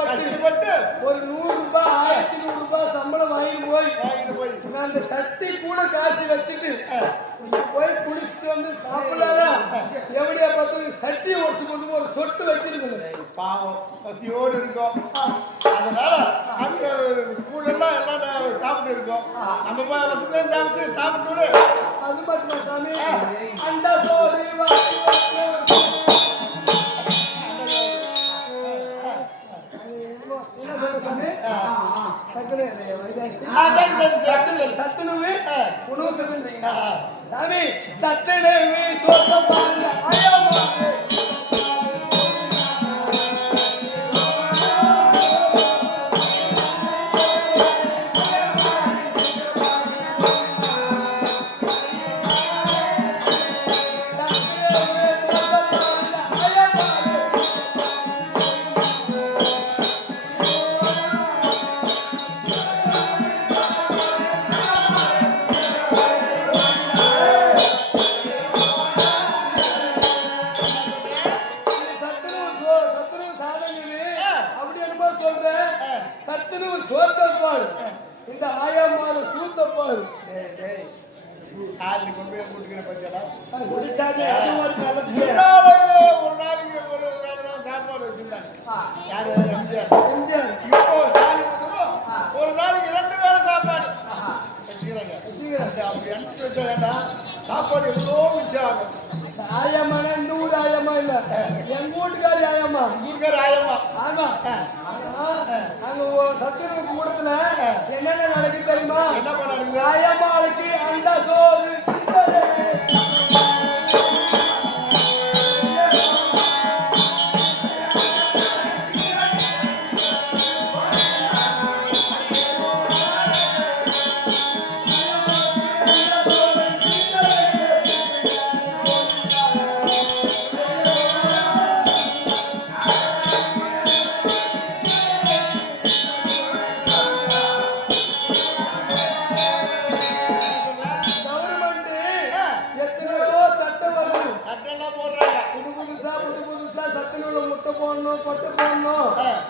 கஷ்டப்பட்டு ஒரு 100 ரூபாய் 1100 ரூபாய் சம்பளம் வாங்கிட்டு போய் நான் அந்த சட்டி கூட காசு வச்சுட்டு போய் குடிச்சிட்டு வந்து சாப்பிடலாம். எப்படியா பார்த்து சட்டி ஒடிச்சு கொண்டு ஒரு சொட்டு வச்சிருக்கணும். பாவம் பசியோடு இருக்கும். அதனால அந்த கூழெல்லாம் எல்லாம் சாப்பிட்டு இருக்கோம். நம்ம போய் வசதியாக சாப்பிட்டு அது மட்டும் சாமி அந்த சோறு சத்துணவு சாமி சத்துணவு சோத்தப்பாடு சத்துணவு சோத்தப்பாடு இந்த ஆயாமால சூத்தப்பாடு ஆளுக்கு கொண்டு போய் கூட்டுக்கிற பத்தியா ஒரு நாளைக்கு ஒரு சாப்பாடு வச்சிருந்தாங்க. யாரு? எம்ஜிஆர். இப்போ ஒரு நாளைக்கு 2 வேளை சாப்பாடு வச்சுக்கிறாங்க. சாப்பாடு எவ்வளோ மிச்சம் ஆகும். ஆயம்மா இந்த ஊர் ஆயம்மா இல்ல எங்க வீட்டுக்காரி ஆயம்மா. ஊருக்கார ஆயம்மா. ஆமா. அங்க சத்தியம் கூடத்துல என்னென்ன நடக்குது தெரியுமா? என்ன பண்ணாங்க? ஆயம்மாளுக்கு அந்த சோறு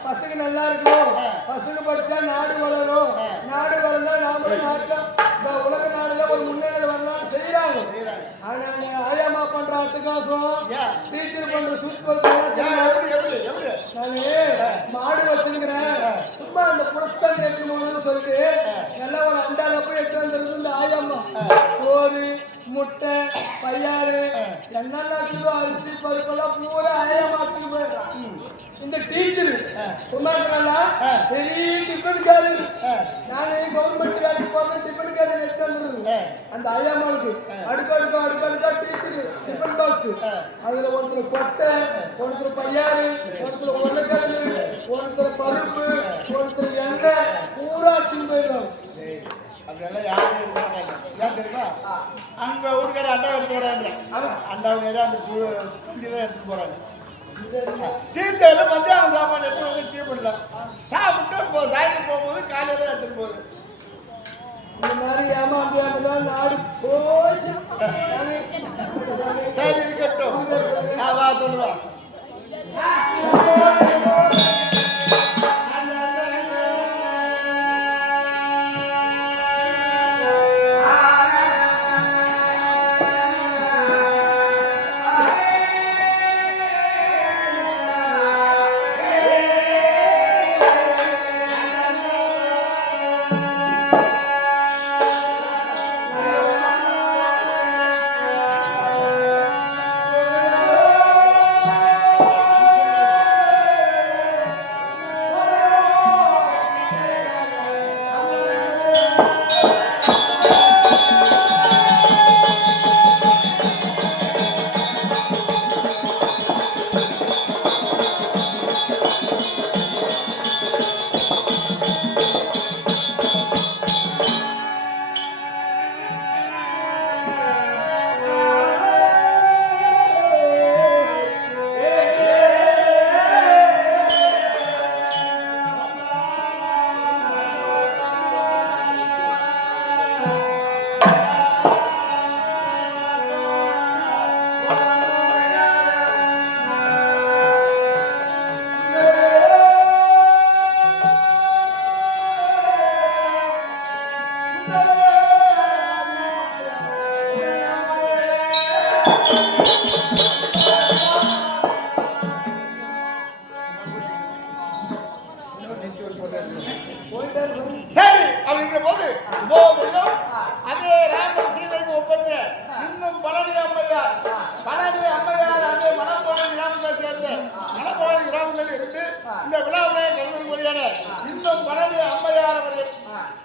பசங்க நல்லா இருக்கணும். பசங்க படிச்சா நாடு வளரும். நாடு வளர்ந்தா நாமளும் நாட்டுல உலக நாடுல ஒரு முன்னேற்றம் வரலாம்னு செய்யறாங்க. ஆனா ஆயாமா பண்ற அட்டகாசம், டீச்சர் பண்ற சூப்பர். நானு மாடு வச்சிருக்கிறேன். சும்மா அந்த புரஸ்தான் எடுத்து போகணும்னு சொல்லிட்டு நல்லா ஒரு அண்டால போய் எடுத்து வந்துருது இந்த ஆயாமா. சோறு, முட்டை, பையாறு என்னென்ன கிலோ அரிசி பருப்பெல்லாம் பூரா ஆயாமா வச்சுட்டு போயிடுறான். இந்த டீச்சர் சொன்னாங்கன்னா பெரிய டிஃபன் கேரியர். நானே கவர்மெண்ட் வேலைக்கு போறேன், டிஃபன் கேரியர் எடுத்து வந்துருது அந்த ஐயாமாவுக்கு. அடுக்கடுக்கா டீச்சர் டிஃபன் பாக்ஸ். அதுல ஒருத்தர் கொட்டை, ஒருத்தர் பையாறு, ஒருத்தர் உருளைக்கிழங்கு, ஒருத்தர் பருப்பு, ஒருத்தர் எண்ணெய் பூரா அடிச்சுன்னு போயிடுறாங்க. அப்படியெல்லாம் யாரும் எடுக்க மாட்டாங்க. ஏன் தெரியுமா? அங்க வீட்டுக்கார அண்டா எடுத்து வராங்க. அண்டாவை நேரம் அந்த குண்டி தான் எடுத்துட்டு போறாங்க. டீச்சர்ல மத்தியானம் சாப்பாடு எடுத்து வந்து டீ பண்ணல சாப்பிட்டு சாயந்தரம் போகும்போது காலையில தான் எடுத்துட்டு போகுது. இந்த மாதிரி ஏமாந்தான் நாடு போச்சு. சரி இருக்கட்டும், நான் வா சொல்லுவா. சரி அப்படிங்கிற போது அதே ராமர் சீதைக்கு ஒப்பற்ற இன்னும் பழனி அம்மையார் அதே மணப்பாறை கிராமத்தை சேர்ந்த மணப்பாறை கிராமத்தில் இருந்து இந்த விழாவிலே கலந்து கொள்ளியான இன்னும் பழனி அம்மையார் அவர்கள்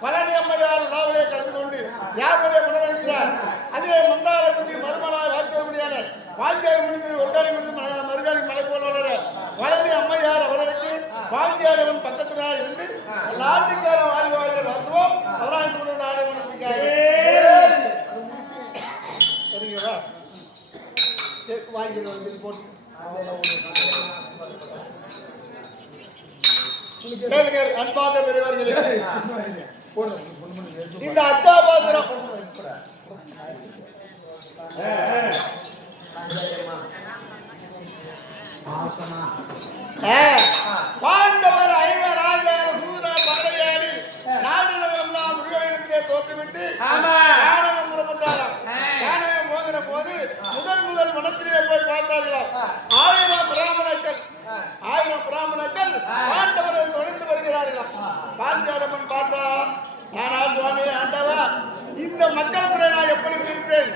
பழனி அம்மையார் விழாவிலே கலந்து கொண்டு யாருடைய மனவழிக்கிறார் அதே மந்தாரப்பட்டி மறுமலாய் வாய்த்தவர்களான பாஞ்சாரி முடிந்து ஒருகாணி முடிந்து மறுகாணி மலை போல பழனி அம்மையார் அவர்களுக்கு பாஞ்சாரவன் பக்கத்தினால் இருந்து நாட்டுக்கார வாழ்வார்கள் வந்துவோம் அவராய்ச்சி நாடை வளர்த்துக்காக சரிங்களா? வாங்கிடுவோம் போட்டு அன்பாத பெரியவர்களே, இந்த அச்சாபாத்திரம் பாண்டவர் ஐவராஜான சூரா படையாடி நாடு நகரம்லாம் முருகனிடத்திலே தோற்றுவிட்டு யானகம் புறப்பட்டாராம். யானகம் போகிற போது முதல் வனத்திலே போய் பார்த்தார்களாம். 1000 பிராமணர்கள் பாண்டவரை தொடர்ந்து வருகிறார்களாம். பாஞ்சாலம்மன் பார்த்தா, ஆனால் சுவாமி ஆண்டவா, இந்த மக்கள் குறை நான் எப்படி தீர்ப்பேன்?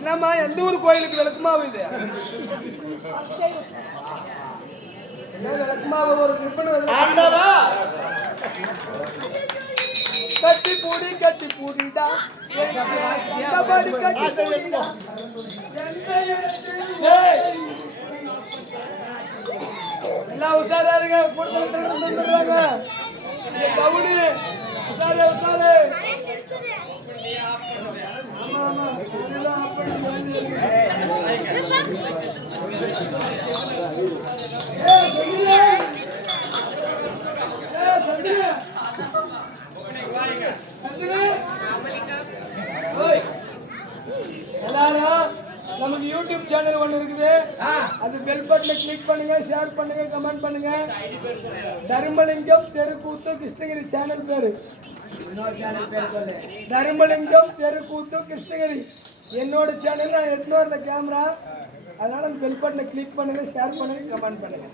என்னம்மா எந்த ஊர் கோயிலுக்கு விளக்குமாவு இது என்ன விளக்குமாவு ஒரு ரிப்பன் ஆண்டவா கட்டி பூடிடா கட்டி பூடிடா எல்லாம் உஷாரா இருங்க கூட்டத்துறாங்க கவுனி உஷாரே உஷாரே ஆமா எல்லாரும் நமக்கு யூடியூப் சேனல் ஒன்று இருக்குது அது பெல் பட்டனை கிளிக் பண்ணுங்க ஷேர் பண்ணுங்க கமெண்ட் பண்ணுங்க தர்மலிங்கம் தெருக்கூத்து கிருஷ்ணகிரி சேனல் பேரு தர்மலிங்கம் தெருக்கூத்து கிருஷ்ணகிரி என்னோட சேனல் நான் எடுத்துன்னு வரல கேமரா அதனால அந்த பெல் பட்டனை கிளிக் பண்ணுங்க ஷேர் பண்ணுங்க கமெண்ட் பண்ணுங்க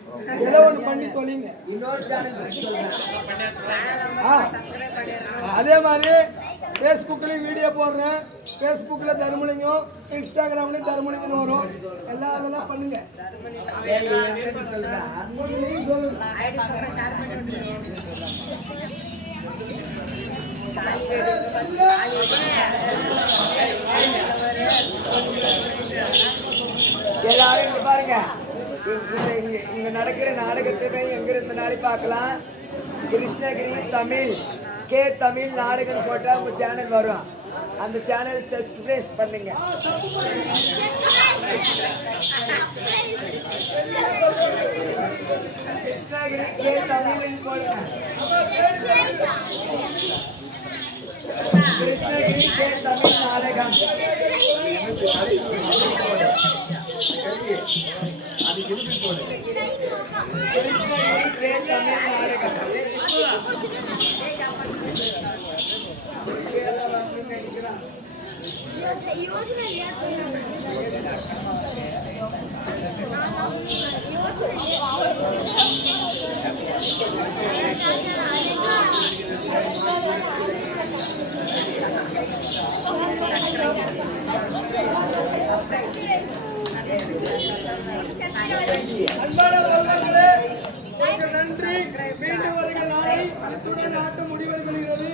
ஏதோ ஒன்று பண்ணி தொலைங்க இன்னொரு சேனல் அதே மாதிரி ஃபேஸ்புக்லேயும் வீடியோ போடுறேன் ஃபேஸ்புக்கில் தர்மலிங்கம் இன்ஸ்டாகிராம்லேயும் தர்மலிங்கம்னு வரும் எல்லாம் அதெல்லாம் பண்ணுங்க எல்லாரும் இங்க பாருங்க இங்க நடக்கிற நாடகத்தை எங்க இருந்து நாளை பார்க்கலாம் கிருஷ்ணகிரி தமிழ் தமிழ் நாடகம் போட்டா உங்க சேனல் வரும் அந்த சேனல் சப்ஸ்கிரைப் பண்ணுங்க கிருஷ்ணகிரி தமிழ் போடுங்க கிருஷ்ணகிரி தமிழ் நாடகம் கிருஷ்ணகிரி தமிழ் நாடகம் அன்பான பொருளாளர்களே நன்றி மீண்டும் வருகிற நாளை இத்துடன் ஆட்டம் முடிவெடுக்கிறது